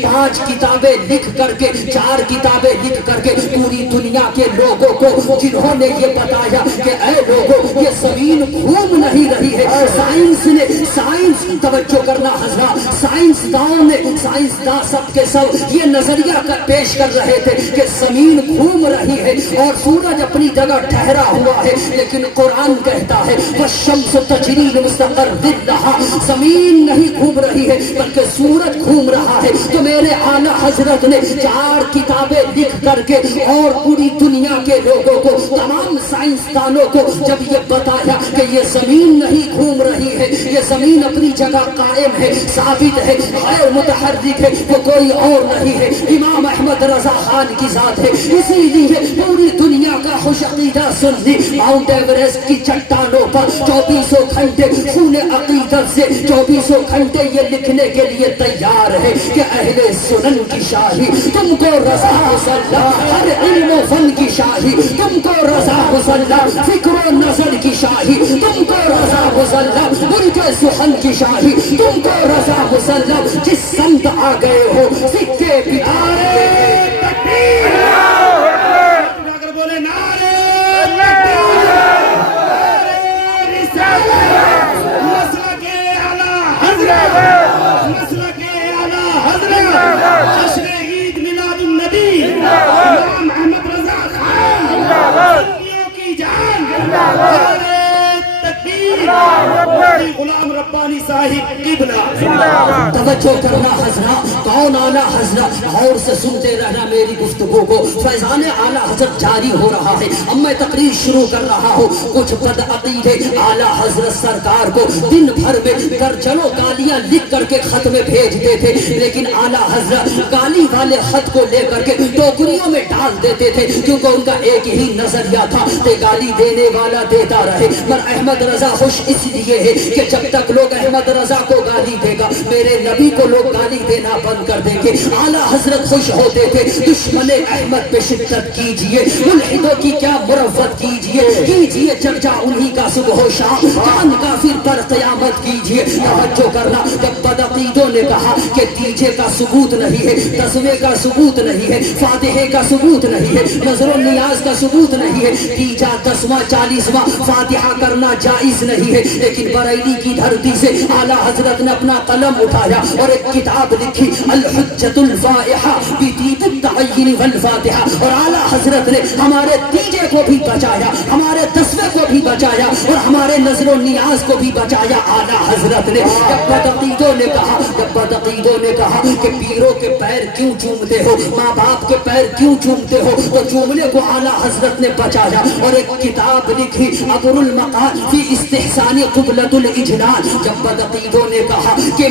5 کتابیں لکھ کر کے 4 کتابیں لکھ کر کے پوری دنیا کے لوگوں کو جنہوں نے یہ بتایا کہ اے لوگوں یہ زمین گھوم نہیں رہی ہے, سائنس توجہ کرنا حضرات, سائنسدانوں نے سائنسداں سب کے سب یہ نظریہ پیش کر رہے تھے کہ زمین گھوم رہی ہے اور سورج اپنی جگہ ٹھہرا ہوا ہے, لیکن قرآن کہتا ہے والشمس تجری لمستقر لها, زمین نہیں گھوم رہی ہے بلکہ سورج گھوم رہا ہے. تو میرے اعلیٰ حضرت نے 4 کتابیں لکھ کر کے اور پوری دنیا کے لوگوں کو تمام سائنسدانوں کو جب یہ بتایا کہ یہ زمین نہیں گھوم رہی ہے, یہ زمین اپنی جگہ قائم ہے, ثابت ہے, غیر متحرک ہے, وہ کوئی اور نہیں ہے, امام احمد رضا خان کی ذات ہے. اسی لیے پوری دنیا کا خوش عقیدہ سنی ماؤنٹ ایوریسٹ کی چٹانوں پر 2400 گھنٹے خون عقیدت سے 2400 گھنٹے یہ لکھنے کے لیے تیار ہے کہ اہل سنن کی شاہی تم کو رضا مسلح, ہر علم و فن کی شاہی تم کو رضا مسلح, فکر و نظر کی شاہی تم کو رضا مسلح, ملک سخن کی شاہی تم کو رضا مسلح. جس سمت آ گئے ہو سکے بتارے تکبیر, اگر بولے نعرے تکبیر, مسلک اعلیٰ حضرت, مسلک اعلیٰ حضرت, جشن عید میلاد النبی امام احمد رضا خان, سنیوں کی جان, غلام ربانی صاحب قبلہ. توجہ کرنا حضرات, کون اعلیٰ حضرت, غور سے سنتے رہنا میری گفتگو کو. فیضان اعلیٰ حضرت جاری ہو رہا ہے, اب میں تقریر شروع کر رہا ہوں. کچھ بد عقیدے اعلیٰ حضرت سرکار کو دن بھر میں درجنوں گالیاں لکھ کر کے خط میں بھیجتے تھے, لیکن اعلیٰ حضرت گالی والے خط کو لے کر کے ٹوکریوں میں ڈال دیتے تھے, کیونکہ ان کا ایک ہی نظریہ تھا کہ گالی دینے والا دیتا رہے. پر احمد رضا خوش اس لیے ہے کہ جب تک لوگ احمد رضا کو گالی دے گا میرے نبی کو لوگ گالی دینا بند کر دیں گے. اعلیٰ حضرت خوش ہوتے تھے, دشمن احمد پہ شدت کیجئے, ملحدوں کی کیا مروت کیجئے چرچا انہی کا صبح و شام, کان کافر پر قیامت کیجئے. توجہ کرنا, جب بدعقیدوں نے کہا کہ دیجے کا ثبوت نہیں ہے, تسوے کا ثبوت نہیں ہے, فاتحے کا ثبوت نہیں ہے, نظر و نیاز کا ثبوت نہیں ہے, تیجا 10واں 40واں فاتحہ کرنا جائز نہیں ہے, لیکن بریلی کی دھرتی دھرتی سے آلہ حضرت نے اپنا قلم اٹھایا اور ایک کتاب لکھی الحجۃ الفائحہ بطیب التعین والفاتحہ. اور اعلیٰ حضرت نے ہمارے تیجے کو بھی بچایا, ہمارے دسویں کو بھی بچایا اور ہمارے نظر و نیاز کو بھی بچایا اعلیٰ حضرت نے. جب بدعقیدوں نے کہا کہ پیروں کے پیر کیوں چومتے ہو, ماں باپ کے پیر کیوں چومتے ہو, تو چومنے کو اعلیٰ حضرت نے بچایا اور ایک کتاب لکھی ابر المقال فی استحسان قبلۃ الاجلال. جب بدعقیدوں نے کہا کہ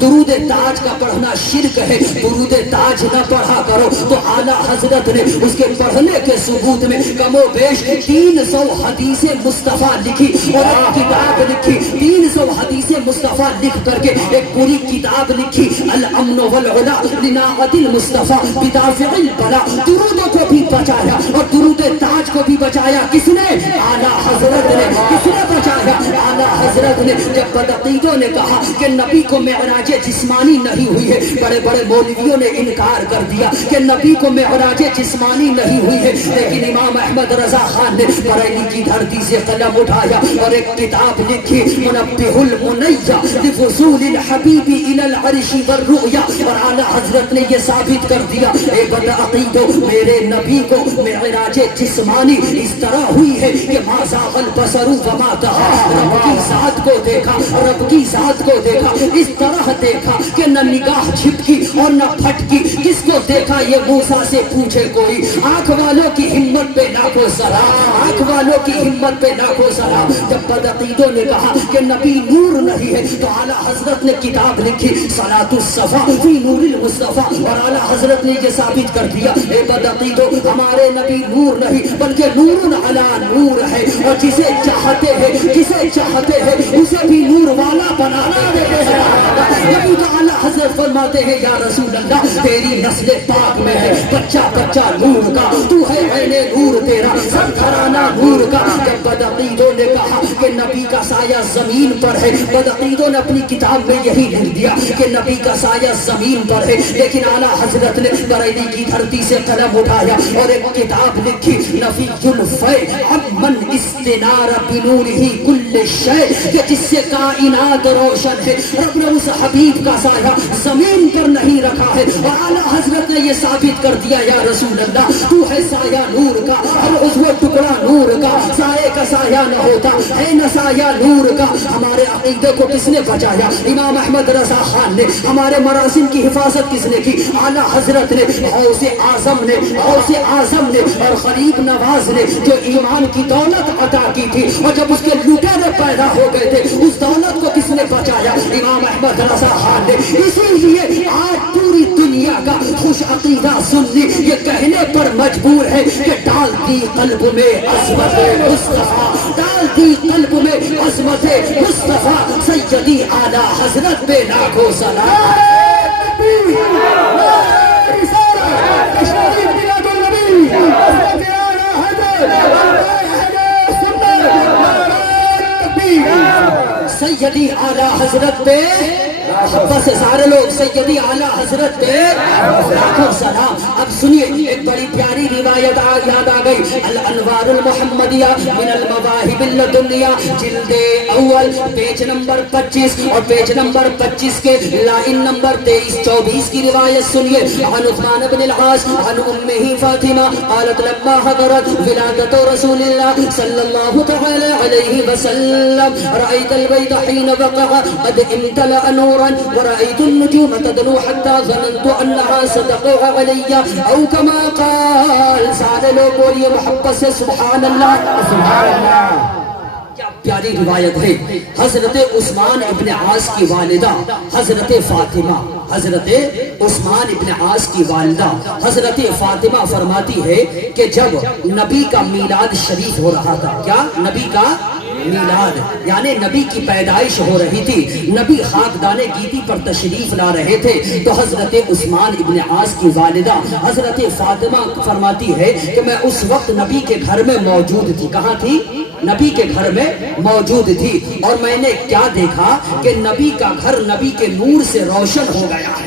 درود تاج کا پڑھنا شرک ہے, درود تاج نہ پڑھا کرو, تو اعلیٰ حضرت نے اس کے پڑھنے کے ثبوت میں کم و بیش 300 حدیث مصطفیٰ لکھی اور ایک کتاب لکھی. 300 حدیث مصطفیٰ لکھ کر کے ایک پوری کتاب لکھی الامن والعلا لناعت المصطفیٰ بدافع البلا. درودوں کو بھی بچایا اور درود تاج کو بھی بچایا. کس نے؟ اعلیٰ حضرت نے. کس نے بچایا؟ اعلیٰ حضرت نے. جب بدعقیدوں نے کہا کہ نبی کو معراج جسمانی نہیں ہوئی ہے, بڑے بڑے مولویوں نے انکار کر دیا کہ نبی کو معراج جسمانی نہیں ہوئی ہے, لیکن امام احمد رضا خان نے بریلی کی دھرتی سے قلم اٹھایا اور ایک کتاب لکھی منبہ المنیہ لفضول الحبیب الی العرش والرؤیا. اور اعلیٰ حضرت نے یہ ثابت کر دیا اے بدعقیدو, میرے نبی کو معراج جسمانی اس طرح ہوئی ہے کہ ما زاغ البصر وما طغى. رب کی ذات کو دیکھا, رب کی ذات کو دیکھا, اس طرح دیکھا کہ نہ نگاہ جھپکی اور نہ پھٹکی. کس کو دیکھا یہ موسیٰ سے پوچھے کوئی. آنکھ والوں کی ہمت پہ لاکھوں سلام, آنکھ والوں کی ہمت پہ لاکھوں سلام. جب بدعقیدوں نے کہا کہ نبی نور نہیں ہے, تو اعلیٰ حضرت نے کتاب لکھی صلاۃ الصفا فی نور المصطفیٰ. اور اعلیٰ حضرت نے یہ ثابت کر دیا اے بدعقیدوں, ہمارے نبی نور نہیں بلکہ نور علی نور ہے, اور جسے چاہتے ہیں اسے بھی نور والا بنا دیتے ہیں. نبی تو اعلیٰ حضرت فرماتے ہیں یا رسول اللہ تیری نسل پاک میں ہے بچہ نور کا, تو ہے عین نور تیرا, سر گھرانہ نور کا. جب بدعقیدوں نے کہا کہ نبی کا سایہ زمین پر ہے, بدعقیدوں نے اپنی کتاب میں یہی لکھ دیا کہ نبی کا سایہ زمین پر ہے, لیکن اعلیٰ حضرت نے بریلی کی دھرتی سے قلم اٹھایا اور ایک کتاب لکھی نفی الفی امن استنار بنورہ کل شیء, کہ جس سے کائنات روشن ہے. رب نے اس حبیب کا سایہ زمین پر نہیں رکھا ہے, اور اعلیٰ حضرت نے یہ ثابت کر دیا یا رسول اللہ تو ہے سایہ نور کا, ہر عضو ٹکڑا نور کا, سایہ کا سایہ نہ ہوتا ہے نہ سایہ نور کا. ہمارے عقیدے کو کس نے بچایا؟ امام احمد رضا خان نے. ہمارے مراسم کی حفاظت کس نے کی؟ اعلیٰ حضرت نے. غوث اعظم نے اور غریب نواز نے جو ایمان کی دولت عطا کی تھی, اور جب اس کے لٹیرے پیدا ہو گئے تھے اس دولت کو کس نے بچایا؟ امام احمد رضا خان نے. اسی لیے آج پوری دنیا کا خوش عقیدہ سنی یہ کہنے پر مجبور ہے کہ ڈال دی قلب میں عظمت مصطفیٰ, ڈال دی قلب میں عظمت مصطفیٰ. سیدی اعلیٰ حضرت پہ لاکھوں سلام. سیدی اعلیٰ حضرت پہ بس سارے لوگ سیدی اعلیٰ حضرت پہ لاکھوں سلام. اب سنیے ایک بڑی پیاری روایت یاد آ گئی. الانوار المحمدیہ من المواہب اللدنیہ جلد اول پیج نمبر 25 اور پیج نمبر 25 کے لائن نمبر 23-24 کی روایت سنیے. عن عثمان بن العاص عن امہ فاطمہ قالت لما حضرت ولادت رسول اللہ صلی اللہ تعالی علیہ وسلم رأیت البیت حین وقع قد امتلأ نورا ورأيت النجوم تدنو حتى ظننت أنها ستقع علي أو كما قال. سارے لوگ بولیے محبت سے سبحان اللہ. سبحان اللہ. کیا پیاری روایت ہے. حضرت عثمان ابن عاص کی والدہ حضرت فاطمہ, حضرت عثمان ابن عاص کی والدہ حضرت فاطمہ فرماتی ہے کہ جب نبی کا میلاد شریف ہو رہا تھا, کیا نبی کا میلاد یعنی نبی کی پیدائش ہو رہی تھی, نبی خاکدان گیتی پر تشریف لا رہے تھے, تو حضرت عثمان ابن عاص کی والدہ حضرت فاطمہ فرماتی ہے کہ میں اس وقت نبی کے گھر میں موجود تھی. کہاں تھی؟ نبی کے گھر میں موجود تھی, اور میں نے کیا دیکھا کہ نبی کا گھر نبی کے نور سے روشن ہو گیا ہے.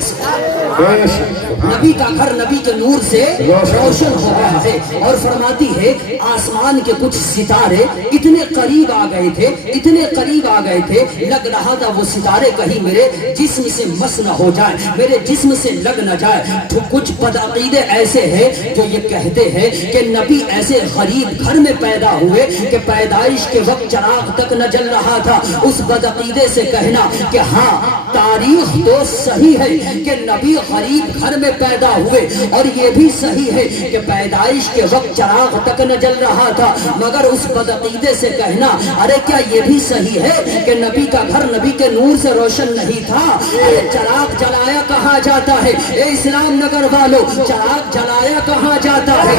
نبی کا گھر نبی کے نور سے روشن ہو گیا ہے. اور فرماتی ہے آسمان کے کچھ ستارے اتنے قریب آ گئے تھے, اتنے قریب آ گئے تھے, لگ رہا تھا وہ ستارے کہیں میرے جسم سے مس نہ ہو جائے, میرے جسم سے لگ نہ جائے. تو کچھ بدعقیدے ایسے ہیں جو یہ کہتے ہیں کہ نبی ایسے غریب گھر میں پیدا ہوئے کہ پیدائش کے وقت چراغ تک نہ جل رہا تھا. اس بدعقیدے سے کہنا کہ ہاں تاریخ تو صحیح ہے کہ نبی غریب گھر میں پیدا ہوئے, اور یہ بھی صحیح ہے کہ پیدائش کے وقت چراغ تک نہ جل رہا تھا, مگر اس بدعقیدے سے کہنا ارے کیا یہ بھی صحیح ہے کہ نبی کا گھر نبی کے نور سے روشن نہیں تھا؟ ارے چراغ جلایا کہاں جاتا ہے اے اسلام نگر والوں, چراغ جلایا کہاں جاتا ہے؟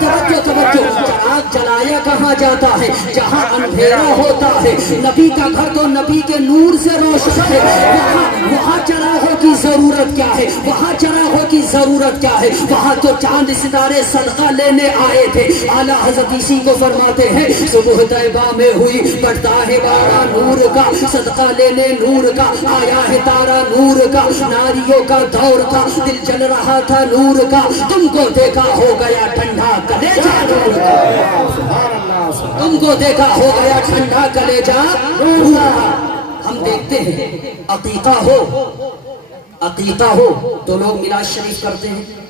توجہ توجہ, چراغ جلایا کہاں جاتا ہے؟ جہاں اندھیرا ہوتا ہے. نبی کا گھر تو نبی کے نور سے روشن ہے, وہاں چراغوں کی ضرورت کیا ہے؟ وہاں چراغوں کی ضرورت کیا ہے؟ وہاں تو چاند ستارے صدقہ لینے آئے تھے. اعلیٰ حضرت اسی کو فرماتے ہیں صبح طیبہ میں ہوئی پڑتا ہے بارہ نور کا, صدقہ لینے نور کا آیا ہے تارا نور کا, ناریوں کا دور کا دل جل رہا تھا نور کا, تم کو دیکھا ہو گیا ٹھنڈا کلیجہ نور کا, تم کو دیکھا ہو گیا ٹھنڈا کلیجہ نور کا. ہم دیکھتے ہیں عقیقہ ہو تو لوگ میلاد شریف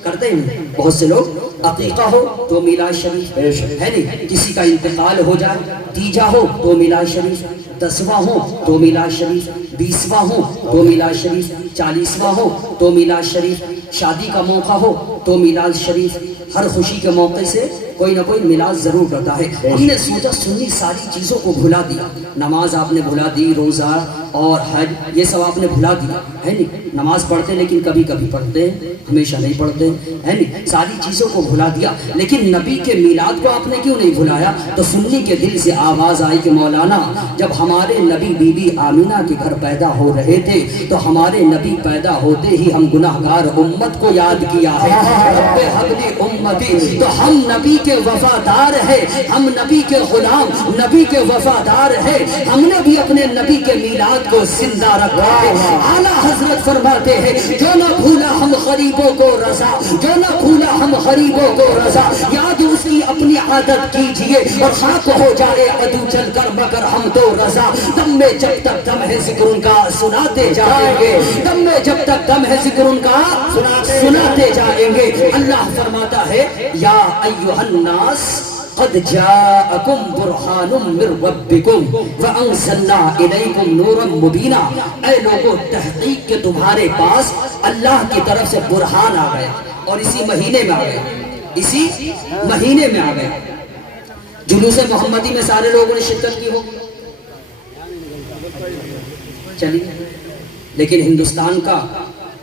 کرتے ہیں بہت سے لوگ عقیقہ ہو تو میلاد شریف ہے نہیں, کسی کا انتقال ہو جائے, تیجا ہو تو میلاد شریف, 10واں ہو تو میلاد شریف, 20واں ہو تو میلاد شریف, 40واں ہو تو میلاد شریف, شادی کا موقع ہو تو میلاد شریف. ہر خوشی کے موقع سے کوئی نہ کوئی میلاد ضرور کرتا ہے. ہم نے سوچا سنی ساری چیزوں کو بھلا دیا, نماز آپ نے بھلا دی, روزہ اور حج یہ سب آپ نے بھلا دیا ہے نہیں. نماز پڑھتے لیکن کبھی کبھی پڑھتے ہیں, ہمیشہ نہیں پڑھتے ہے نہیں. ساری چیزوں کو بھلا دیا, لیکن نبی کے میلاد کو آپ نے کیوں نہیں بھلایا؟ تو سنی کے دل سے آواز آئی کہ مولانا جب ہمارے نبی بی بی آمینہ کے گھر پیدا ہو رہے تھے تو ہمارے نبی پیدا ہوتے ہی ہم گناہگار امت کو یاد کیا ہے. رب حبلی امتی, تو ہم نبی کے وفادار ہیں, ہم نبی کے غلام, نبی کے وفادار ہیں. ہم نے بھی اپنے نبی کے میلاد کو زندہ رکھا ہے. اعلیٰ حضرت فرماتے ہیں جو نہ بھولا ہم غریبوں کو رضا, جو نہ بھولا ہم غریبوں کو رضا, یاد اس کی اپنی عادت کیجئے اور خاک ہو جائے عدو چل کر مگر ہم تو رضا. دم میں جب تک دم ہے ذکر ان کا سناتے جائیں گے, دم میں جب تک دم ہے ذکر ان کا سناتے جائیں گے. اللہ فرماتا ہے یا ایھا الناس قد جاءکم برہان من ربکم وانزلنا الیکم نورا مبینا. اے لوگو تحقیق کہ تمہارے پاس اللہ کی طرف سے برہان آ گیا, اور اسی مہینے میں آ گیا, اسی مہینے میں آ گیا. جلوس محمدی میں سارے لوگوں نے شرکت کی ہو چلیے, لیکن ہندوستان کا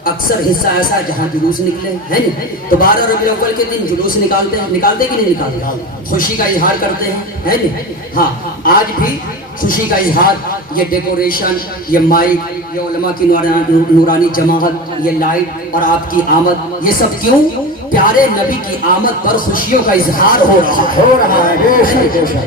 اکثر حصہ ایسا ہے جہاں جلوس نکلے ہے نہیں, تو 12 ربیع الاول کے دن جلوس نکالتے کہ نہیں نکالتے, خوشی کا اظہار کرتے ہیں ہے نہیں. ہاں آج بھی خوشی کا اظہار, یہ ڈیکوریشن, یہ مائک, یہ علماء کی نورانی جماعت, یہ لائٹ اور آپ کی آمد, یہ سب کیوں؟ پیارے نبی کی آمد پر خوشیوں کا اظہار ہو رہا ہے.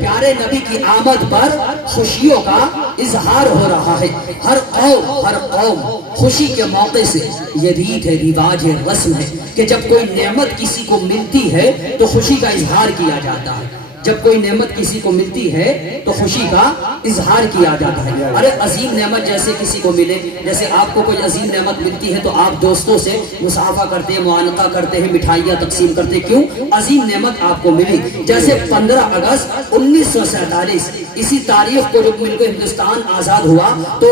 پیارے نبی کی آمد پر خوشیوں کا اظہار ہو رہا ہے. ہر قوم خوشی کے موقع سے, یہ ریت ہے, رواج ہے, رسم ہے کہ جب کوئی نعمت کسی کو ملتی ہے تو خوشی کا اظہار کیا جاتا ہے. جب کوئی نعمت کسی کو ملتی ہے تو خوشی کا اظہار کیا جاتا ہے. ارے عظیم نعمت جیسے کسی کو ملے, جیسے آپ کو کوئی عظیم نعمت ملتی ہے تو آپ دوستوں سے مصافحہ کرتے ہیں, معانقہ کرتے ہیں, مٹھائیاں تقسیم کرتے ہیں. کیوں؟ عظیم نعمت آپ کو ملی. جیسے 15 اگست 1947 اسی تاریخ کو جب ملک ہندوستان آزاد ہوا تو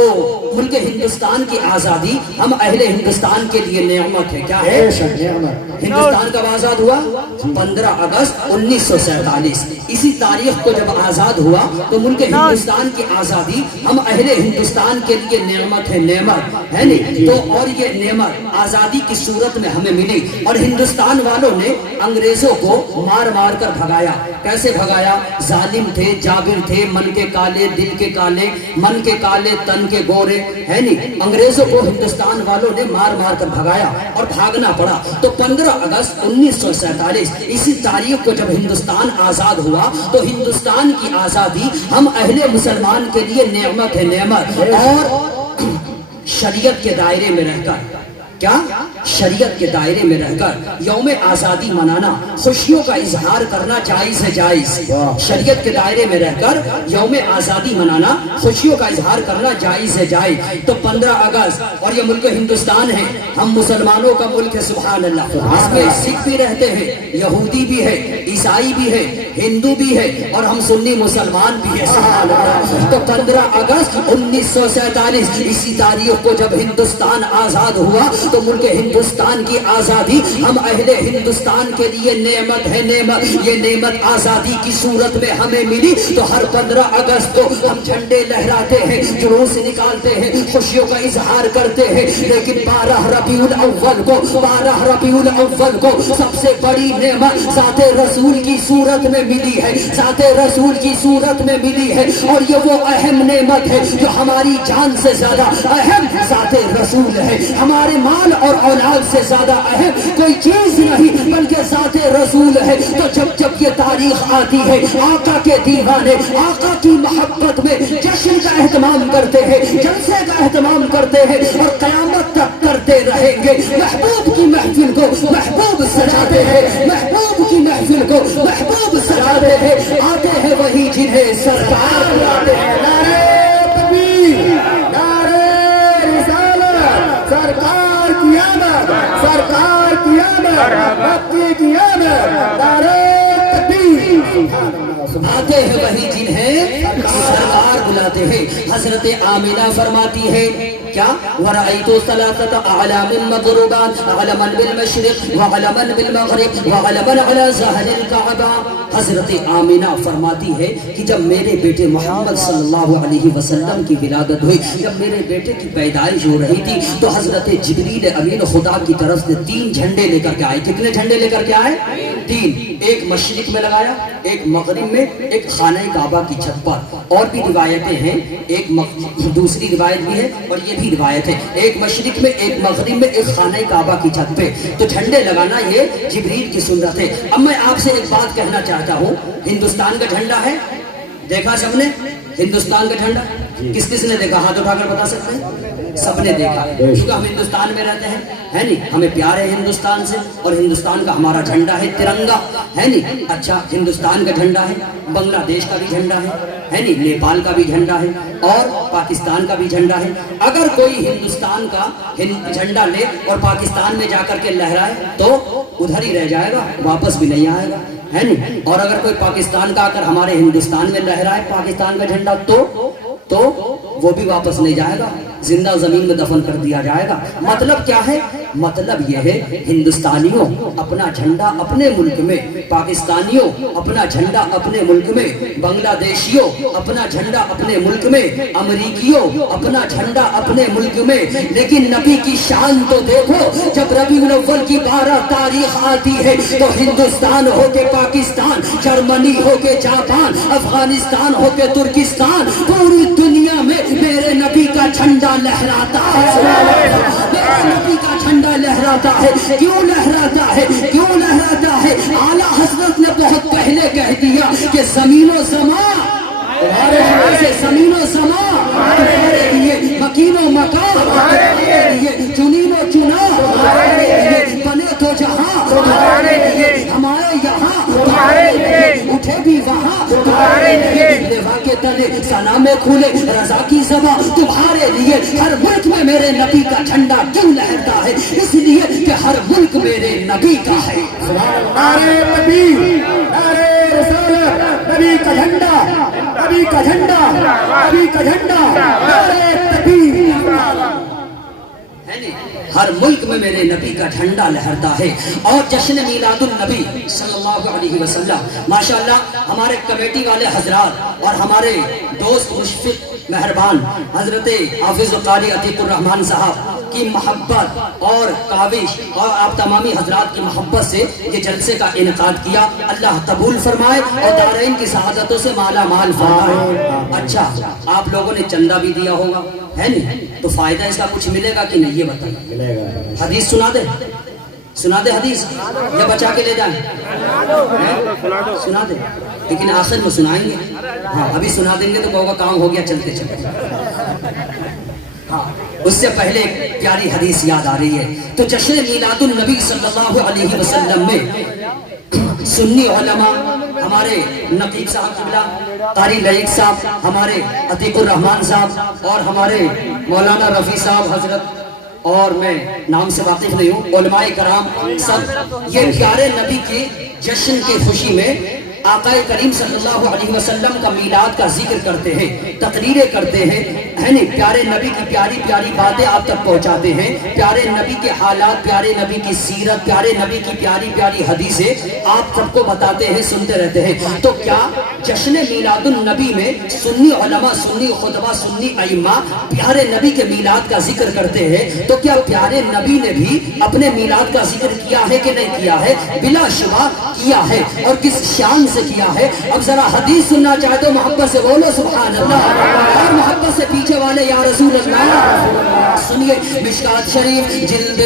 ملک ہندوستان کی آزادی ہم اہل ہندوستان کے لیے نعمت ہے. کیا ہے؟ ہندوستان کب آزاد ہوا؟ 15 اگست 1947. اسی تاریخ کو جب آزاد ہوا تو ملک ہندوستان کی آزادی ہم اہل ہندوستان کے لیے نعمت ہے, نعمت ہے نہیں. تو اور یہ نعمت آزادی کی صورت میں ہمیں ملی, اور ہندوستان والوں نے انگریزوں کو مار مار کر بھگایا. کیسے بھگایا؟ ظالم تھے, جابر تھے, من کے کالے دل کے کالے, من کے کالے تن کے گورے ہے نہیں. انگریزوں کو ہندوستان والوں نے مار مار کر بھگایا اور بھاگنا پڑا. تو 15 اگست 1947 اسی تاریخ کو جب ہندوستان آزاد ہوا تو ہندوستان کی آزادی ہم اہل مسلمان کے لیے نعمت ہے, نعمت. اور شریعت کے دائرے میں رہ کر, کیا شریعت کے دائرے میں رہ کر یوم آزادی منانا، خوشیوں کا اظہار کرنا جائز ہے، جائز۔ شریعت کے دائرے میں رہ کر یوم آزادی منانا، خوشیوں کا اظہار کرنا جائز ہے، جائز۔ تو 15 اگست اور یہ ملک ہندوستان ہے، ہم مسلمانوں کا ملک ہے، سبحان اللہ۔ اس میں سکھ بھی رہتے ہیں، یہودی بھی ہے، عیسائی بھی ہے، ہندو بھی ہے، اور ہم سنی مسلمان بھی ہے، سبحان اللہ۔ تو 15 اگست 1947 اسی تاریخ کو جب ہندوستان آزاد ہوا تو ملک ہندوستان کی آزادی ہم اہل ہندوستان کے لیے نعمت ہے، نعمت۔ یہ نعمت آزادی کی صورت میں ہمیں ملی، تو ہر 15 اگست کو ہم جھنڈے لہراتے ہیں، جلوس نکالتے ہیں، خوشیوں کا اظہار کرتے ہیں۔ لیکن 12 ربیع الاول کو، 12 ربیع الاول کو سب سے بڑی نعمت ذات رسول کی صورت میں ملی ہے، ذات رسول کی صورت میں ملی ہے، اور یہ وہ اہم نعمت ہے جو ہماری جان سے زیادہ اہم ذات رسول ہے۔ ہمارے مال اور اولاد سے زیادہ اہم کوئی چیز نہیں بلکہ ذات رسول ہے۔ تو جب جب یہ تاریخ آتی ہے، آقا کے دیوانے آقا کی محبت میں جشن کا اہتمام کرتے ہیں، جلسے کا اہتمام کرتے ہیں، اور قیامت تک کرتے رہیں گے۔ محبوب کی محفل کو محبوب سجاتے ہیں، محبوب کی محفل کو محبوب سجاتے ہیں، آتے ہیں وہی جنہیں سرکار بلاتے ہیں۔ نعرہ تکبیر، نعرہ رسالت، سرکار کی آمد، سرکار کی آمد، مکی کی آمد، نعرہ تکبیر۔ آتے ہیں وہی جنہیں سرکار بلاتے ہیں۔ حضرت آمینہ فرماتی ہے کیا؟ وَرَأَيْتُ ثَلَاثَةَ أَعْلَامٍ مَضْرُوبَاتٍ عَلَمًا بِالْمَشْرِقِ وَعَلَمًا بِالْمَغْرِبِ وَعَلَمًا عَلَى ظَهْرِ الْكَعْبَةِ۔ حضرت آمینہ فرماتی ہے کہ جب میرے بیٹے محمد صلی اللہ علیہ وسلم کی ولادت ہوئی، جب میرے بیٹے کی پیدائش ہو رہی تھی، تو حضرت جبریل امین خدا کی طرف سے 3 جھنڈے لے کر کے آئے۔ کتنے جھنڈے لے کر کے آئے؟ 3۔ ایک مشرق میں لگایا، ایک مغرب میں، ایک خانہ کعبہ کی چھت پر۔ اور بھی روایتیں ہیں، ایک دوسری روایت بھی ہے اور یہ بھی روایت ہے، ایک مشرق میں، ایک مغرب میں، ایک خانہ کعبہ کی چھت پہ۔ تو جھنڈے لگانا یہ جبریل کی سنت ہے۔ اب میں آپ سے ایک بات کہنا چاہتا ہوں، ہندوستان کا جھنڈا ہے، دیکھا سب نے ہندوستان کا جھنڈا؟ کس کس نے دیکھا؟ ہاتھ اٹھا کر بتا سکتے ہیں؟ سب نے دیکھا، کیونکہ ہم ہندوستان میں رہتے ہیں، ہے نہیں؟ ہمیں پیار ہے ہندوستان سے، اور ہندوستان کا ہمارا جھنڈا ہے ترنگا، ہے نہیں؟ اچھا، ہندوستان کا جھنڈا ہے، بنگلہ دیش کا بھی جھنڈا ہے نہیں؟ نیپال کا بھی جھنڈا ہے، اور پاکستان کا بھی جھنڈا ہے۔ اگر کوئی ہندوستان کا جھنڈا لے اور پاکستان میں جا کر کے لہرائے تو ادھر ہی رہ جائے گا، واپس بھی نہیں آئے گا، ہے نہیں؟ اور اگر کوئی پاکستان کا آ کر ہمارے ہندوستان میں لہرائے پاکستان کا جھنڈا تو وہ بھی واپس نہیں جائے گا، زندہ زمین میں دفن کر دیا جائے گا۔ مطلب کیا ہے؟ مطلب یہ ہے ہندوستانیوں اپنا جھنڈا اپنے ملک میں، پاکستانیوں اپنا جھنڈا اپنے ملک میں، بنگلہ دیشیوں اپنا جھنڈا اپنے ملک میں، امریکیوں اپنا جھنڈا اپنے ملک میں۔ لیکن نبی کی شان تو دیکھو، جب ربیع الاول کی 12 تاریخ آتی ہے تو ہندوستان ہو کے پاکستان، جرمنی ہو کے جاپان، افغانستان ہو کے ترکستان، پوری دنیا میں میرے نبی کا جھنڈا لہراتا ہے، میرے نبی کا جھنڈا لہراتا ہے۔ کیوں لہراتا ہے؟ کیوں لہراتا ہے؟ اعلیٰ حضرت نے بہت پہلے کہہ دیا کہ زمین و زمان تمہارے لیے، زمین و زمان تمہارے لیے، مکین و مکان تمہارے لیے، چنین و چنا تمہارے لیے، بنے تو جہاں تمہارے لیے، ہمارے یہاں تمہارے لیے، اٹھے بھی وہاں تمہارے لیے، لیوا کے تلے ثنا میں کھولے رضا کی زباں تمہارے لیے۔ ہر ملک میں میرے نبی کا جھنڈا کیوں لہرتا ہے؟ اس لیے کہ ہر ملک میرے نبی کا ہے۔ نعرہ تکبیر، نعرہ رسالت، نبی کا جھنڈا، نبی کا جھنڈا، نبی کا جھنڈا، نعرہ تکبیر۔ ہر ملک میں میرے نبی کا جھنڈا لہرتا ہے۔ اور جشن میلاد النبی صلی اللہ علیہ وسلم، ماشاءاللہ ہمارے کمیٹی والے حضرات اور ہمارے دوست مشفق مہربان حضرت حافظ قاری عتیق الرحمان صاحب کی محبت اور کاوش اور آپ تمامی حضرات کی محبت سے یہ جلسے کا انعقاد کیا۔ اللہ قبول فرمائے اور دارین کی سعادتوں سے مالا مال فرمائے۔ اچھا، آپ لوگوں نے چندہ بھی دیا ہوگا، ہے نہیں؟ تو فائدہ اس کا کچھ ملے گا کہ نہیں؟ یہ بتائیے۔ حدیث سنا دے، سنا دے حدیث، یا بچا کے لے جائیں؟ سنا دے، لیکن آخر میں سنائیں گے۔ ہاں، ابھی سنا دیں گے تو کہو گا کام ہو گیا، چلتے چلتے۔ ہاں، اس سے پہلے ایک پیاری حدیث یاد آ رہی ہے. تو جشن میلاد النبی صلی اللہ علیہ وسلم میں سنی علماء ہمارے نقیب صاحب قبلہ، قاری لعیق صاحب، ہمارے عتیق الرحمان صاحب اور ہمارے مولانا رفیع صاحب حضرت، اور میں نام سے واقف نہیں ہوں، علماء کرام سب یہ پیارے نبی کے جشن کی خوشی میں آقا کریم صلی اللہ علیہ وسلم کا میلاد کا ذکر کرتے ہیں، تقریریں کرتے ہیں، پیارے نبی کی پیاری پیاری باتیں آپ تک پہنچاتے ہیں، پیارے نبی کے حالات، پیارے نبی کی سیرت، پیارے نبی کی پیاری پیاری حدیثیں آپ سب کو بتاتے ہیں، سنتے رہتے ہیں. تو کیا جشن میلاد النبی میں سنی علماء، سنی خطبہ، سنی ائمہ پیارے نبی کے میلاد کا ذکر کرتے ہیں؟ تو کیا پیارے نبی نے بھی اپنے میلاد کا ذکر کیا ہے کہ نہیں کیا ہے؟ بلا شبہ کیا ہے، اور کس شان سے کیا ہے. اب ذرا حدیث سننا چاہتے ہو محبت سے بولو سبحان اللہ، اور محبت سے پیچھے والے یا رسول اللہ سنیے. مشکات شریف جلد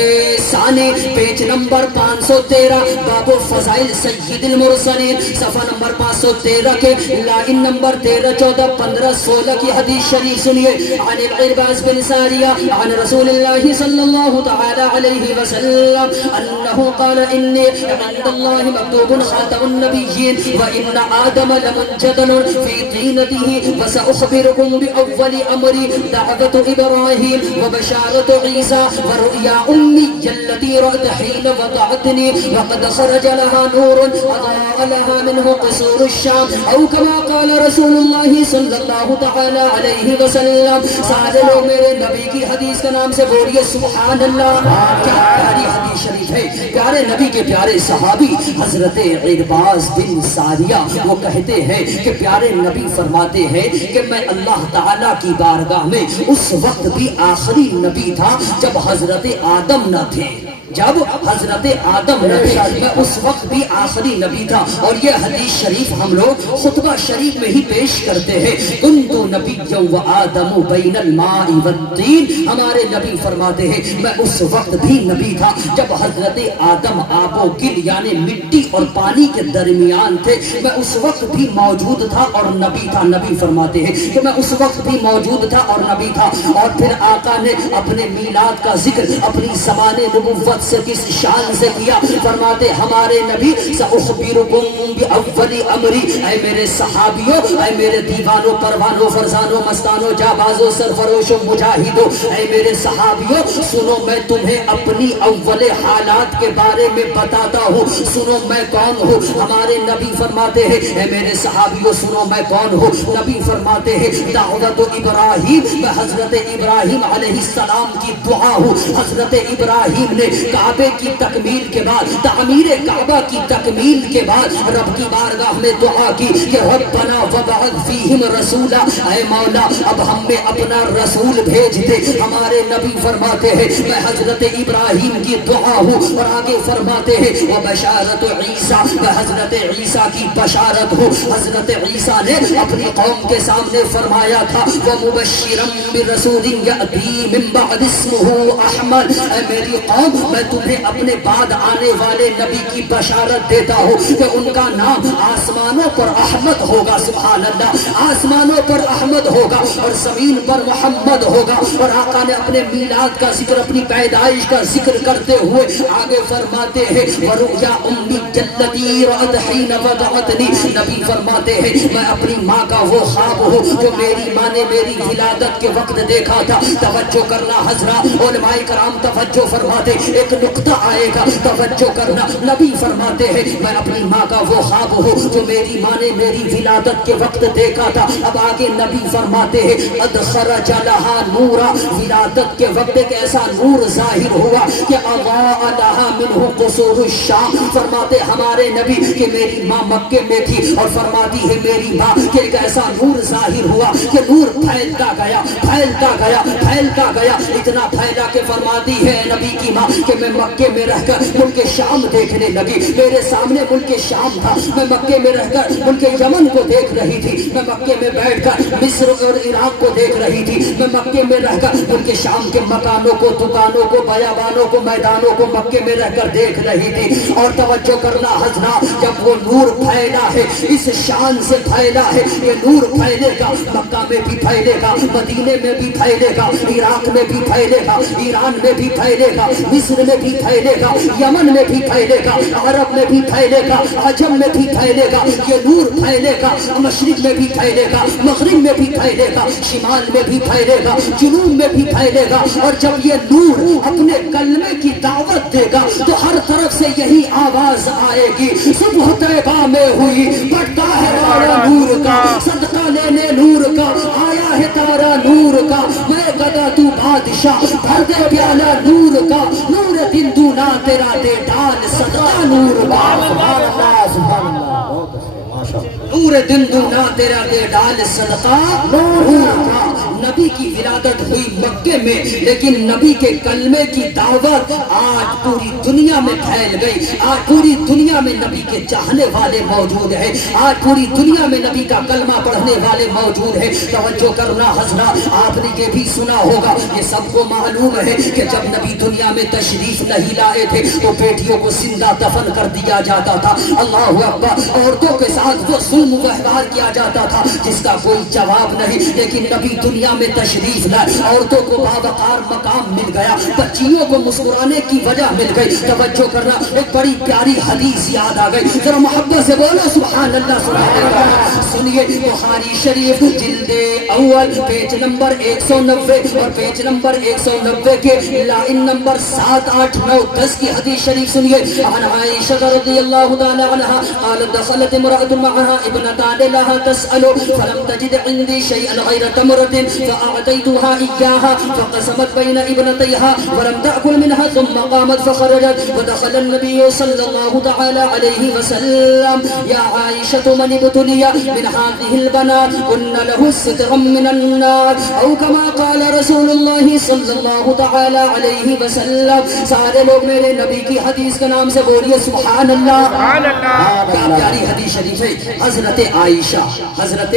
ثانی پیج نمبر 513 باب فضائل سید المرسلین، صفحہ نمبر 513 کے لائن نمبر 13 14 15 16 کی حدیث شریف سنیے. عن العرباس بن ساریہ عن رسول اللہ صلی اللہ تعالی علیہ وسلم انه قال انی عند اللہ مکتوب خاتم النبیین وان آدم لمنجدل فی طینته وسأخبرکم بأول امری دعوت ابراہیم وبشارت عیسیٰ ورؤیا امی التي رأت حین وضعتنی وقد خرج لها نور اضاء لها منه قصور الشام او كما قال رسول اللہ صلی اللہ تعالی علیہ وسلم. سارے لوگ میرے نبی کی حدیث کا نام سے بولیے سبحان اللہ. کیا پیاری حدیث شریف ہے. پیارے نبی کے پیارے صحابی حضرت عرباس بن ساریہ وہ کہتے ہیں کہ پیارے نبی فرماتے ہیں کہ میں اللہ تعالیٰ کی بارگاہ میں اس وقت بھی آخری نبی تھا جب حضرت آدم نہ تھے، جب حضرت آدم نہ تھے، میں اس وقت بھی آخری نبی تھا. اور یہ حدیث شریف ہم لوگ خطبہ شریف میں ہی پیش کرتے ہیں. کنت نبیا و آدم بین الماء والطین، ہمارے نبی فرماتے ہیں میں اس وقت بھی نبی تھا جب حضرت آدم آب و گل یعنی مٹی اور پانی کے درمیان تھے، میں اس وقت بھی موجود تھا اور نبی تھا. نبی فرماتے ہیں کہ میں اس وقت بھی موجود تھا اور نبی تھا. اور پھر آقا نے اپنے میلاد کا ذکر اپنی زبان نبوت سے کس شان سے کیا. فرماتے ہمارے نبی سأخبرکم بأول امری، اے میرے صحابیوں، اے میرے دیوانوں، پروانوں، فرزانوں، مستانوں، جابازوں، سرفروشوں، مجاہدوں، اے میرے صحابیوں سنو میں تمہیں اپنی اول حالات کے بارے میں بتاتا ہوں. سنو میں کون ہوں. ہمارے نبی فرماتے ہیں اے میرے صحابیوں سنو میں کون ہوں. نبی فرماتے ہیں دعوت ابراہیم، میں حضرت ابراہیم علیہ السلام کی دعا ہوں. حضرت ابراہیم نے کعبے کی تکمیل کے بعد، تعمیر کعبہ کی تکمیل کے بعد رب کی بارگاہ میں دعا کی کہ ربنا وبعث فیہم رسولا، اے مولا اب ہم میں اپنا رسول بھیج دے. ہمارے نبی فرماتے ہیں میں حضرت ابراہیم کی دعا ہوں. اور آگے فرماتے ہیں وبشارت عیسیٰ، میں حضرت عیسیٰ کی بشارت ہوں. حضرت عیسیٰ نے اپنی قوم کے سامنے فرمایا تھا ومبشرا برسول یأتی من بعد اسمہ احمد، اے میری قوم میں تمہیں اپنے بعد آنے والے نبی کی بشارت دیتا ہوں کہ ان کا نام آسمانوں پر احمد ہوگا. سبحان اللہ، آسمانوں پر احمد ہوگا اور زمین پر محمد ہوگا. اور آقا نے اپنے میلاد کا ذکر، اپنی پیدائش کا ذکر کرتے ہوئے آگے فرماتے ہیں ورؤیا امی التي رأت حين وضعتنی، نبی فرماتے ہیں میں اپنی ماں کا وہ خواب ہوں جو میری ماں نے میری ولادت کے وقت دیکھا تھا. توجہ کرنا حضرات، علماء کرام توجہ فرماتے، ایک نقطہ آئے گا توجہ کرنا. نبی فرماتے ہیں میں اپنی ماں کا وہ خواب ہوں جو میری ماں نے میری ولادت کے وقت دیکھا تھا. اب آگے نبی فرماتے ہیں قد خرج لها نورا، ولادت کے وقت ایک ایسا نور ظاہر ہوا کہ اضاء لها منه قصور الشام. فرماتے ہمارے نبی کہ میری ماں مکے میں تھی اور فرماتی ہے میری ماں کہ ایک ایسا نور ظاہر ہوا کہ نور پھیلتا گیا، پھیلتا گیا، پھیلتا گیا، اتنا پھیلا کہ فرماتی ہے نبی کی ماں کہ میں مکے میں رہ کر ملک شام دیکھنے لگی. میرے سامنے ملک شام تھا, میں مکے میں رہ کر ملک یمن کو دیکھ رہی تھی. میں مکے میں بیٹھ کر مصر اور عراق کو دیکھ رہی تھی. میں مکے میں رہ کر ملک شام کے مکانوں کو, دکانوں کو, بیابانوں کو, میدانوں کو مکے میں رہ کر دیکھ رہی تھی. اور توجہ کرنا حضرات, جب وہ نور پھیلا ہے, اس شان سے پھیلا ہے, یہ نور پھیلے گا مکہ میں بھی پھیلے گا, مدینے میں بھی پھیلے گا, عراق میں بھی پھیلے گا, ایران میں بھی پھیلے گا, مصر میں بھی پھیلے گا, یمن میں بھی پھیلے گا, عرب میں بھی پھیلے گا, عجم میں بھی پھیلے گا. یہ نور پھیلے گا, مشرق میں بھی پھیلے گا, مغرب میں بھی پھیلے گا, شمال میں بھی پھیلے گا, جنوب میں بھی پھیلے گا. اور جب یہ نور اپنے کلمے کی دعوت دے گا تو ہر طرف سے یہی آواز آئے گی, صبح طیبہ میں ہوئی بڑھتا ہے تارا نور کا, صدقہ لینے نور کا آیا ہے تارا نور کا, میں گدا تو بادشاہ بھر دے پیالہ نور کا, نور دن دونا تیرا دے ڈال صدقہ نور کا. سبحان اللہ, سبحان اللہ, بہت اچھا, ماشاءاللہ. نور دن دونا تیرا دے ڈال صدقہ نور کا. نبی کی ولادت ہوئی مکے میں, لیکن نبی کے کلمے کی دعوت آج پوری دنیا میں پھیل گئی. آج پوری دنیا میں نبی کے چاہنے والے موجود ہیں, آج پوری دنیا میں نبی کا کلمہ پڑھنے والے موجود ہیں. توجہ کرنا حضرات, آپ نے یہ بھی سنا ہوگا, یہ سب کو معلوم ہے کہ جب نبی دنیا میں تشریف نہیں لائے تھے تو بیٹیوں کو زندہ دفن کر دیا جاتا تھا. اللہ اکبر. عورتوں کے ساتھ وہ ظلم و احوال کیا جاتا تھا جس کا کوئی جواب نہیں. لیکن نبی دنیا میں تشریف لائے, عورتوں کو باوقار مقام مل گیا, بچیوں کو مسکرانے کی وجہ مل گئی. توجہ کرنا, ایک بڑی پیاری حدیث یاد آ گئی, ذرا محبت سے بولو سبحان اللہ, سبحان اللہ. سنیے, بخاری شریف جلد اول پیج نمبر 190 اور پیج نمبر 190 کے لائن نمبر 7, 8, 9, 10 کی حدیث شریف سنیے. عن عائشہ رضی اللہ تعالی عنہا قالت دخلت امرأة معها ابنتان لها تسأل فلم تجد عندي شيئا غير تمرة فأعطيتها إياها فقسمت بين ابنتيها ولم تأكل منها ثم قامت فخرجت ودخل النبي صلى الله تعالى عليه وسلم. يا عائشة من ابتلي من هذه البنات كن له سترا من النار أو كما قال رسول الله صلى الله تعالى عليه وسلم. سارے لوگ میرے نبی کی حدیث کے نام سے بولیے سبحان اللہ, سبحان اللہ. کیا پیاری حدیث شریف ہے. حضرت عائشہ, حضرت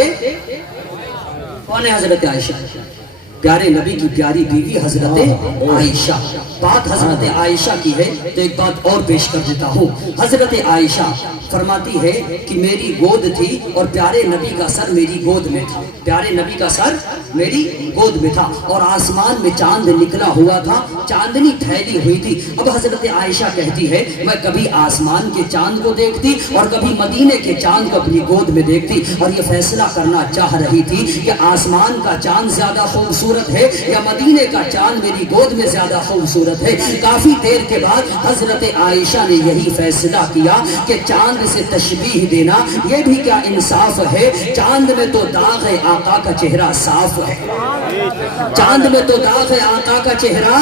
کون ہے حضرت عائشہ؟ پیارے نبی کی پیاری بیوی حضرت عائشہ. بات حضرت عائشہ کی ہے تو ایک بات اور پیش کر دیتا ہوں. حضرت عائشہ فرماتی ہے کہ میری گود تھی اور پیارے نبی کا سر میری گود میں تھا, پیارے نبی کا سر میری گود میں تھا اور آسمان میں چاند نکلا ہوا تھا, چاندنی پھیلی ہوئی تھی. اب حضرت عائشہ کہتی ہے میں کبھی آسمان کے چاند کو دیکھتی اور کبھی مدینے کے چاند کو اپنی گود میں دیکھتی اور یہ فیصلہ کرنا چاہ رہی تھی کہ آسمان کا چاند زیادہ خوبصورت ہے یا مدینے کا چاند میری گود میں زیادہ خوبصورت ہے. کافی دیر کے بعد حضرت عائشہ نے یہی فیصلہ کیا کہ چاند سے تشبیہ دینا یہ بھی کیا انصاف ہے. چاند میں تو داغ ہے, آقا کا چہرہ صاف ہے. چاند میں تو داغ ہے, آقا کا چہرہ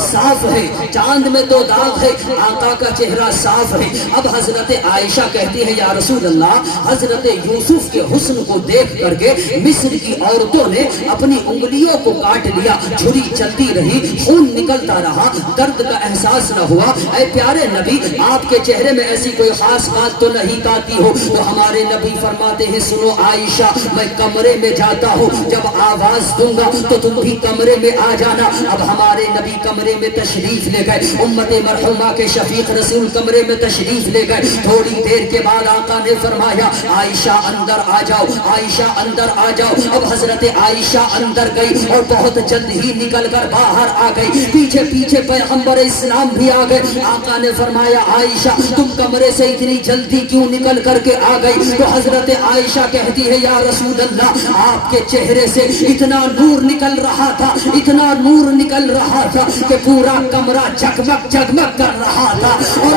صاف ہے. چاند میں تو داغ ہے, آقا کا چہرہ صاف ہے. اب حضرت عائشہ کہتی ہے یا رسول اللہ, حضرت یوسف کے حسن کو دیکھ کر کے مصر کی عورتوں نے اپنی انگلیوں کو کاٹ لیا, چھری چلتی رہی, خون نکلتا رہا, درد کا احساس نہ ہوا. اے پیارے نبی, آپ کے چہرے میں ایسی کوئی خاص بات تو نہیں کاتی ہو؟ تو ہمارے نبی فرماتے ہیں سنو عائشہ, میں کمرے میں جاتا ہوں, جب آواز دوں گا تو تم بھی کمرے میں آ جانا. اب ہمارے نبی کمرے میں تشریف لے گئے, امت مرحومہ کے شفیق رسول کمرے میں تشریف لے گئے. تھوڑی دیر کے بعد آقا نے فرمایا عائشہ اندر آ جاؤ, عائشہ اندر آ جاؤ. اب حضرت عائشہ اندر گئی اور بہت جلد ہی نکل کر باہر آ گئی. پیچھے پیچھے پیغمبر اسلام بھی آ گئے. آقا نے فرمایا عائشہ تم کمرے سے اتنی جلدی کیوں نکل کر کے آ گئی؟ تو حضرت عائشہ کہتی ہے یا رسول اللہ, آپ کے چہرے سے اتنا نور نکل رہا تھا, اتنا نور نکل رہا تھا کہ پورا کمرہ جگمگ جگمگ کر رہا تھا. اور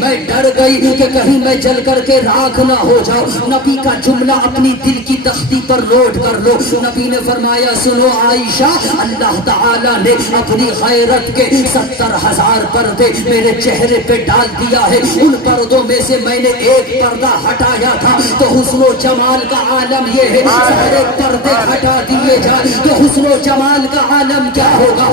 میں ڈر گئی کہ کہیں میں جل کر کے راکھ نہ ہو جاؤ. نبی کا جملہ اپنی دل کی تختی پر نوٹ کر لو. نبی نے فرمایا سنو عائشہ, اللہ تعالیٰ نے اپنی غیرت کے 70,000 پردے میرے چہرے پہ ڈال دیا ہے. ان پردوں میں سے میں نے ایک پردہ ہٹایا تھا تو حسن و جمال کا عالم یہ ہے. سارے پردے ہٹا دیے جائیں تو حسن و جمال کا عالم کیا ہوگا؟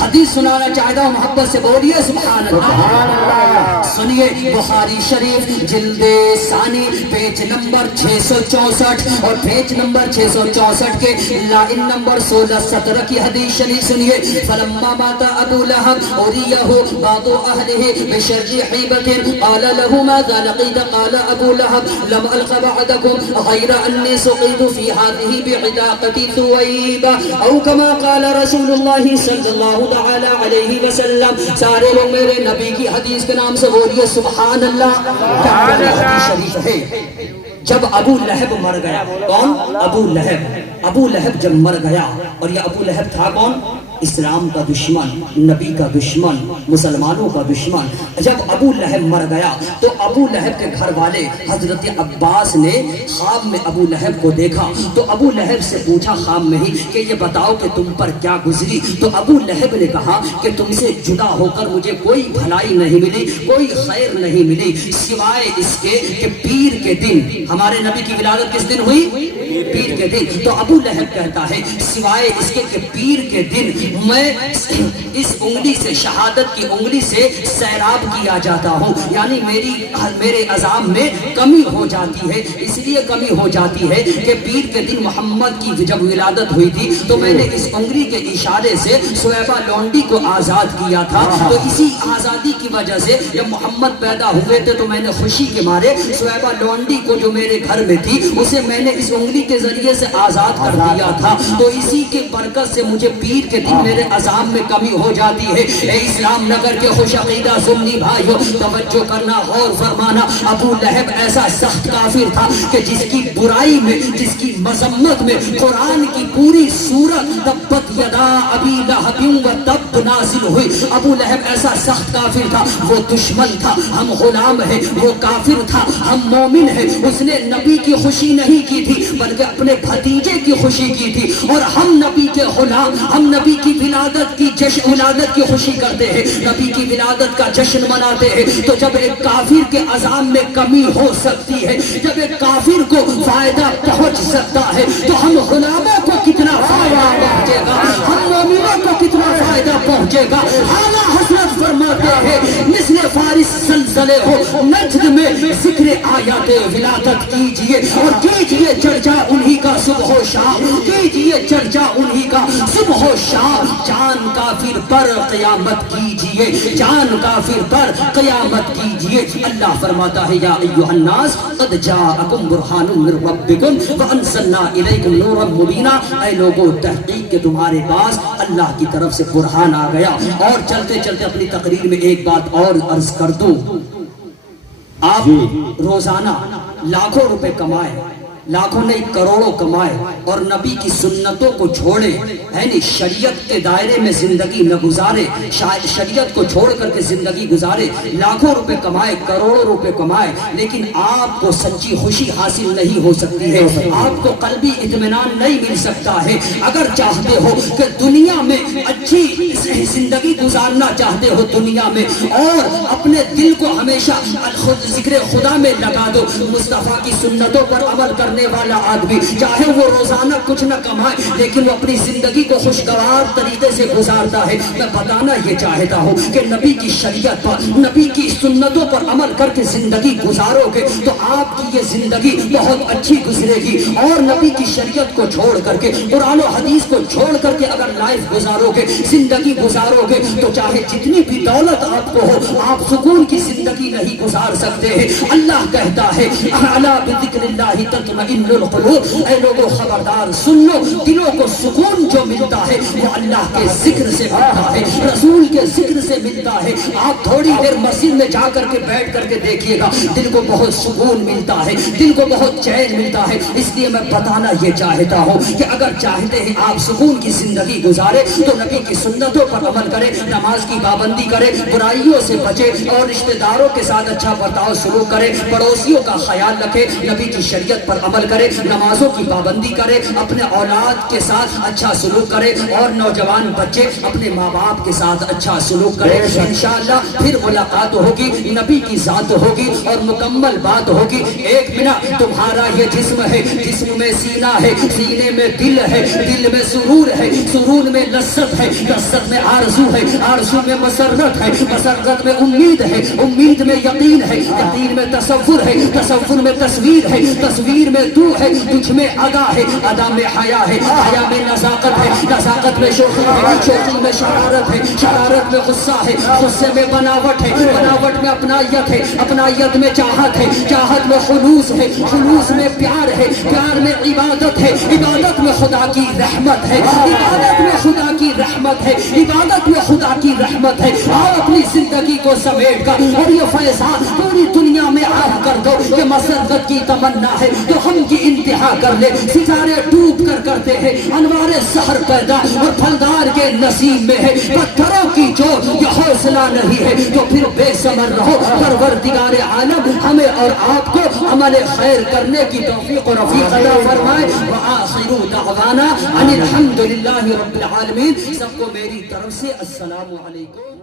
حدیث سنانا چاہتا ہوں، محبت سے بولیے سبحان اللہ۔ سنیے بخاری شریف جلد ثانی پیج نمبر 664 اور پیج نمبر 664 کے لائن نمبر 16-17 کی حدیث شریف سنیے۔ فلما مات ابو لہب اوریہ بعض اہلہ بشر حیبۃ قال له ماذا لقيت؟ قال ابو لہب لم الق بعدكم غیر انی سقيت في هذه بعتاقة ثویب او كما قال رسول اللہ صلی اللہ تعالی علیہ وسلم۔ سارے لوگ میرے نبی کی حدیث کے نام سے بولیے سبحان اللہ۔ حدیث شریف ہے جب ابو لہب مر گیا، کون؟ ابو لہب۔ ابو لہب جب مر گیا، اور یہ ابو لہب تھا کون؟ اسلام کا دشمن، نبی کا دشمن، مسلمانوں کا دشمن۔ جب ابو لہب مر گیا تو ابو لہب کے گھر والے حضرت عباس نے خواب میں ابو لہب کو دیکھا، تو ابو لہب سے پوچھا خواب میں ہی کہ یہ بتاؤ کہ تم پر کیا گزری؟ تو ابو لہب نے کہا کہ تم سے جدا ہو کر مجھے کوئی بھلائی نہیں ملی، کوئی خیر نہیں ملی، سوائے اس کے کہ پیر کے دن، ہمارے نبی کی ولادت کس دن ہوئی؟ پیر کے دن۔ تو ابو لہب کہتا ہے سوائے اس کے کہ پیر کے دن میں اس انگلی سے، شہادت کی انگلی سے سیراب کیا جاتا ہوں، یعنی میرے عذاب میں کمی ہو جاتی ہے۔ اس لیے کمی ہو جاتی ہے کہ پیر کے دن محمد کی جب ولادت ہوئی تھی تو میں نے اس انگلی کے اشارے سے سویبہ لونڈی کو آزاد کیا تھا، تو اسی آزادی کی وجہ سے جب محمد پیدا ہوئے تھے تو میں نے خوشی کے مارے سویبہ لونڈی کو جو میرے گھر میں تھی اسے میں نے اس انگلی کے ذریعے سے آزاد کر دیا تھا، تو اسی کے برکت سے مجھے پیر کے دن میرے عذاب میں کمی ہو جاتی ہے۔ اے اسلام نگر کے خوش عقیدہ سنی بھائیو، توجہ کرنا، غور فرمانا۔ ابو لہب ایسا سخت کافر تھا کہ جس کی برائی میں، جس کی مذمت میں قرآن کی پوری سورت تبت یدا ابی لہب و تب نازل ہوئی۔ ابو لہب ایسا سخت کافر تھا، وہ دشمن تھا، ہم غلام ہیں، وہ کافر تھا، ہم مومن ہیں۔ اس نے نبی کی خوشی نہیں کی تھی بلکہ اپنے بھتیجے کی خوشی کی تھی، اور ہم نبی کے غلام، ہم نبی کی ولادت کی خوشی کرتے ہیں، نبی کی ولادت کا جشن مناتے ہیں۔ تو جب ایک کافر کے عذاب میں کمی ہو سکتی ہے، جب ایک کافر کو فائدہ پہنچ سکتا ہے، تو ہم غلاموں کو کتنا فائدہ پہنچے گا، ہم مومنوں کو کتنا فائدہ پہنچے گا۔ اعلیٰ حضرت فرماتے ہیں مثل فارس زلزلے ہو نجد میں ذکر آیات ولادت کیجئے، اور کیجئے چرچا انہی کا صبح و شام، کیجئے چرچا انہی کا صبح و شام۔ جان کافر پر قیامت کیجئے، جان کافر پر قیامت کیجئے۔ اللہ فرماتا ہے یا ایھا الناس قد جاءکم برہان من ربکم وانزلنا الیکم نورا مبینا۔ اے لوگو، تحقیق کہ تمہارے پاس اللہ کی طرف سے برہان آ گیا۔ اور چلتے چلتے اپنی تقریر میں ایک بات اور عرض کر دوں، آپ روزانہ لاکھوں روپے کمائے، لاکھوں نہیں کروڑوں کمائے، اور نبی کی سنتوں کو چھوڑے، ہے نہیں، شریعت کے دائرے میں زندگی نہ گزارے، شریعت کو چھوڑ کر کے زندگی گزارے، لاکھوں روپے کمائے، کروڑوں روپے کمائے، لیکن آپ کو سچی خوشی حاصل نہیں ہو سکتی ہے، آپ کو قلبی اطمینان نہیں مل سکتا ہے۔ اگر چاہتے ہو کہ دنیا میں اچھی زندگی گزارنا چاہتے ہو دنیا میں، اور اپنے دل کو ہمیشہ ذکر خدا میں لگا دو، مصطفیٰ کی سنتوں پر عمل کرنے والا آدمی چاہے وہ روزانہ کچھ نہ کمائے لیکن وہ اپنی زندگی کو خوشگوار طریقے سے گزارتا ہے۔ میں بتانا یہ چاہتا ہوں کہ نبی کی شریعت پر، نبی کی سنتوں پر عمل کر کے زندگی گزارو گے تو آپ کی یہ زندگی بہت اچھی گزرے گی، اور نبی کی شریعت کو چھوڑ کر کے، قرآن و حدیث کو چھوڑ کر کے اگر لائف گزارو گے، زندگی گزارو گے، تو چاہے جتنی بھی دولت آپ کو ہو، آپ سکون کی زندگی نہیں گزار سکتے ہیں۔ اللہ کہتا ہے اعلیٰ بذکر اللہ تطمئن القلوب۔ اے لوگوں خبردار سن لو، دلوں کو سکون جو ملتا ہے وہ اللہ کے ذکر سے ملتا ہے، رسول کے ذکر سے ملتا ہے۔ آپ تھوڑی دیر مسجد میں جا کر کے بیٹھ کر کے دیکھیے گا، دل کو بہت سکون ملتا ہے، دل کو بہت چین ملتا ہے۔ اس لیے میں بتانا یہ چاہتا ہوں کہ اگر چاہتے ہیں آپ سکون کی زندگی گزارے تو نبی کی سنتوں پر عمل کرے، نماز کی پابندی کرے، برائیوں سے بچے، اور رشتہ داروں کے ساتھ اچھا برتاؤ سلوک کرے، پڑوسیوں کا خیال رکھے، نبی کی شریعت پر عمل کرے، نمازوں کی پابندی کرے، اپنے اولاد کے ساتھ اچھا سلوک کرے، اور اور نوجوان بچے اپنے ماں باپ کے ساتھ اچھا سلوک کریں، انشاءاللہ پھر ملاقات ہوگی، نبی کی ذات ہوگی اور مکمل بات ہوگی۔ ایک منٹ، تمہارا یہ جسم ہے، جسم میں سینہ ہے، سینے میں دل ہے، دل میں سرور ہے، سرور میں لذت ہے، لذت میں آرزو ہے، آرزو میں مسرت ہے، مسرت میں امید ہے، امید میں یقین ہے، یقین میں تصور ہے، تصور میں تصویر ہے، تصویر میں تو ہے، تجھ میں ادا ہے، ادا میں حیا ہے، حیا میں نزاکت ہے، نزاکت میں شوخی ہے، شوخی میں شرارت ہے، شرارت میں غصہ ہے، غصے میں بناوٹ ہے، بناوٹ میں اپنائیت ہے، اپنائیت میں چاہت ہے، چاہت میں خلوص ہے، خلوص میں پیار ہے، پیار میں عبادت ہے، عبادت میں خدا کی رحمت ہے، عبادت میں خدا کی رحمت ہے، عبادت میں خدا کی رحمت ہے۔ اور اپنی زندگی کو سمیٹ کر اور یہ فیضان پوری دنیا میں عام کر دو۔ یہ مسرت کی تمنا ہے تو ہم کی انتہا کر لے، ستارے ڈوب کر کرتے ہیں انوار سحر پیدا، اور پھلدار کے نصیب میں ہے پتھروں کی جو یہ حوصلہ نہیں ہے، تو پھر بے ثمر رہو۔ پروردگار عالم ہمیں اور آپ کو عمل خیر کرنے کی توفیق و رفیق عطا فرمائے۔ وآخر دعوانا ان الحمد للہ رب العالمین۔ سب کو میری طرف سے السلام علیکم۔